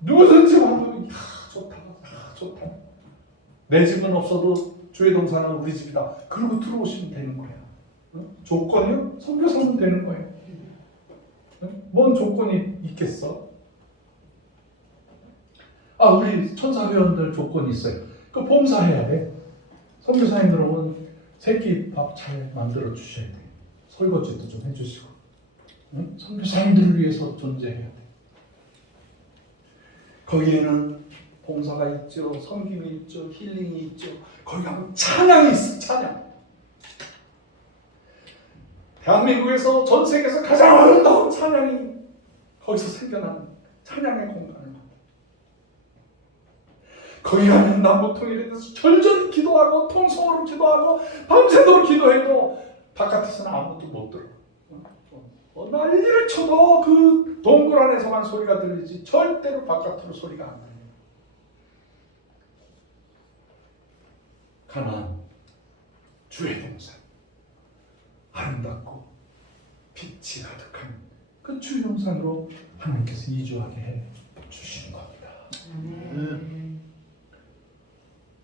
누구든지 와도 좋다. 내 집은 없어도 주의 동산은 우리 집이다. 그러고 들어오시면 되는 거예요. 조건이요? 선교사면 되는 거예요. 뭔 조건이 있겠어? 우리 천사회원들 조건이 있어요. 그 봉사해야 돼. 선교사님 들어오면 새끼 밥 잘 만들어 주셔야 돼. 설거지도 좀 해주시고. 선교사님들을 위해서 존재해야 돼. 거기에는 봉사가 있죠, 섬김이 있죠, 힐링이 있죠. 거기 가면 찬양이 있어, 찬양. 대한민국에서 전 세계에서 가장 아름다운 찬양이 거기서 생겨나는 찬양의 공간을 만들어. 거기 가면 남북 통일에 대해서 절절히 기도하고 통성으로 기도하고 밤새도록 기도해도 바깥에서는 아무도 못 들어. 난리를 쳐도 그 동굴 안에서만 소리가 들리지 절대로 바깥으로 소리가 안 들려요. 가나안 주의 동산 아름답고 빛이 가득한 그 주의 동산으로 하나님께서 이주하게 해 주시는 겁니다.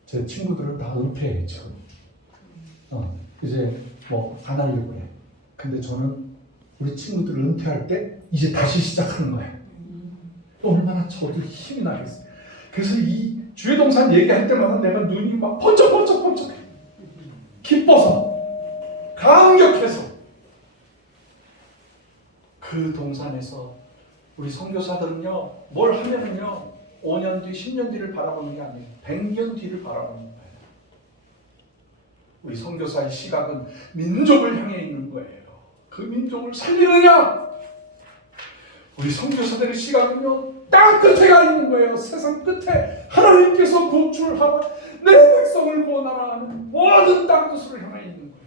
제 친구들은 다 은퇴해 지금. 이제 뭐 안 하려고 해. 근데 저는 우리 친구들 은퇴할 때 이제 다시 시작하는 거예요. 얼마나 저도 힘이 나겠어요. 그래서 이 주의 동산 얘기할 때마다 내가 눈이 막 번쩍번쩍번쩍해. 기뻐서 감격해서 그 동산에서 우리 선교사들은요 뭘 하면은요 5년 뒤 10년 뒤를 바라보는 게 아니에요. 100년 뒤를 바라보는 거예요. 우리 선교사의 시각은 민족을 향해 있는 거예요. 그 민족을 살리느냐? 우리 선교사들의 시각은요 땅 끝에 가 있는 거예요. 세상 끝에 하나님께서 구출하라 내 백성을 구원하라 하는 모든 땅 끝으로 향해 있는 거예요.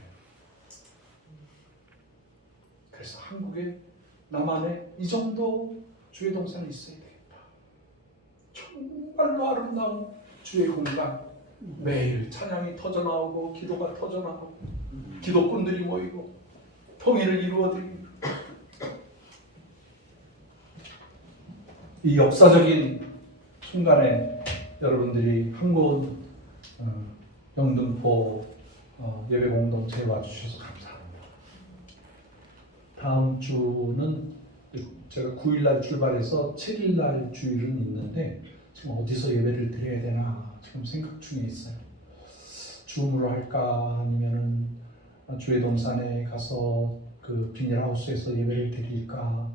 그래서 한국에 남한에 이 정도 주의 동산이 있어야 되겠다. 정말로 아름다운 주의 공간. 매일 찬양이 터져나오고 기도가 터져나오고 기도꾼들이 모이고 통일을 이루어드립니다. 이 역사적인 순간에 여러분들이 한국 영등포 예배 공동체에 와주셔서 감사합니다. 다음 주는 제가 9일날 출발해서 7일날 주일은 있는데 지금 어디서 예배를 드려야 되나 지금 생각 중에 있어요. 줌으로 할까 아니면은 주의 동산에 가서 그 비닐하우스에서 예배를 드릴까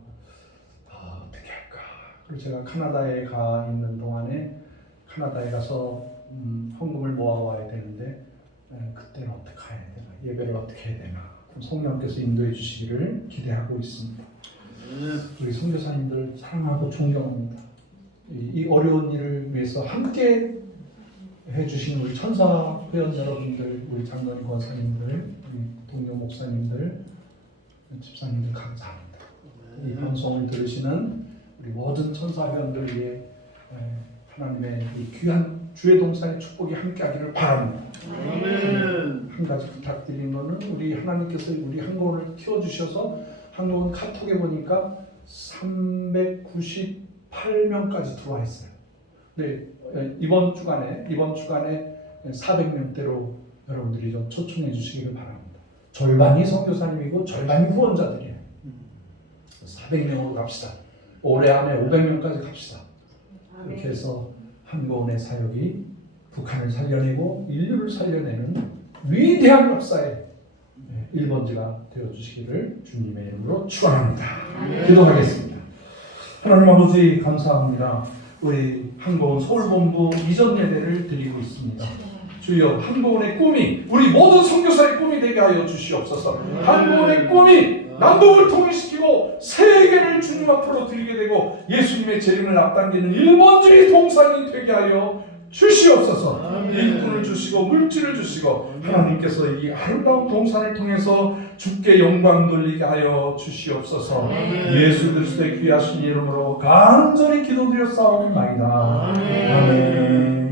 어떻게 할까. 그리고 제가 카나다에 가 있는 동안에 카나다에 가서 헌금을 모아와야 되는데 그때는 어떻게 해야 되나, 예배를 어떻게 해야 되나, 성령께서 인도해 주시기를 기대하고 있습니다. 우리 선교사님들 사랑하고 존경합니다. 이 어려운 일을 위해서 함께 해주신 우리 천사 회원 여러분들, 우리 장로님 권사님들, 우리 동료 목사님들, 집사님들 감사합니다. 이 방송을 들으시는 우리 모든 천사 회원들 위해 하나님의 이 귀한 주의 동산의 축복이 함께하기를 바랍니다. 한 가지 부탁드리는 것은 우리 하나님께서 우리 한국을 키워주셔서 한국은 카톡에 보니까 398명까지 들어와 있어요. 네, 이번 주간에 400명대로 여러분들이 좀 초청해 주시기를 바랍니다. 절반이 선교사님이고 절반이 후원자들이에요. 400명으로 갑시다. 올해 안에 500명까지 갑시다. 이렇게 해서 한국의 사역이 북한을 살려내고 인류를 살려내는 위대한 역사의 1번지가 되어주시기를 주님의 이름으로 축원합니다. 기도하겠습니다. 하나님 아버지 감사합니다. 우리 한국은 서울본부 이전 예배를 드리고 있습니다. 주여, 한국의 꿈이 우리 모든 선교사의 꿈이 되게 하여 주시옵소서. 한국의 꿈이 남북을 통일시키고 세계를 주님 앞으로 드리게 되고 예수님의 재림을 앞당기는 1번주의 동산이 되게 하여 주시옵소서. 일꾼을 주시고 물질을 주시고 하나님께서 이 아름다운 동산을 통해서 주께 영광 돌리게 하여 주시옵소서. 예수 그리스도의 귀하신 이름으로 간절히 기도드렸사옵나이다. 아멘.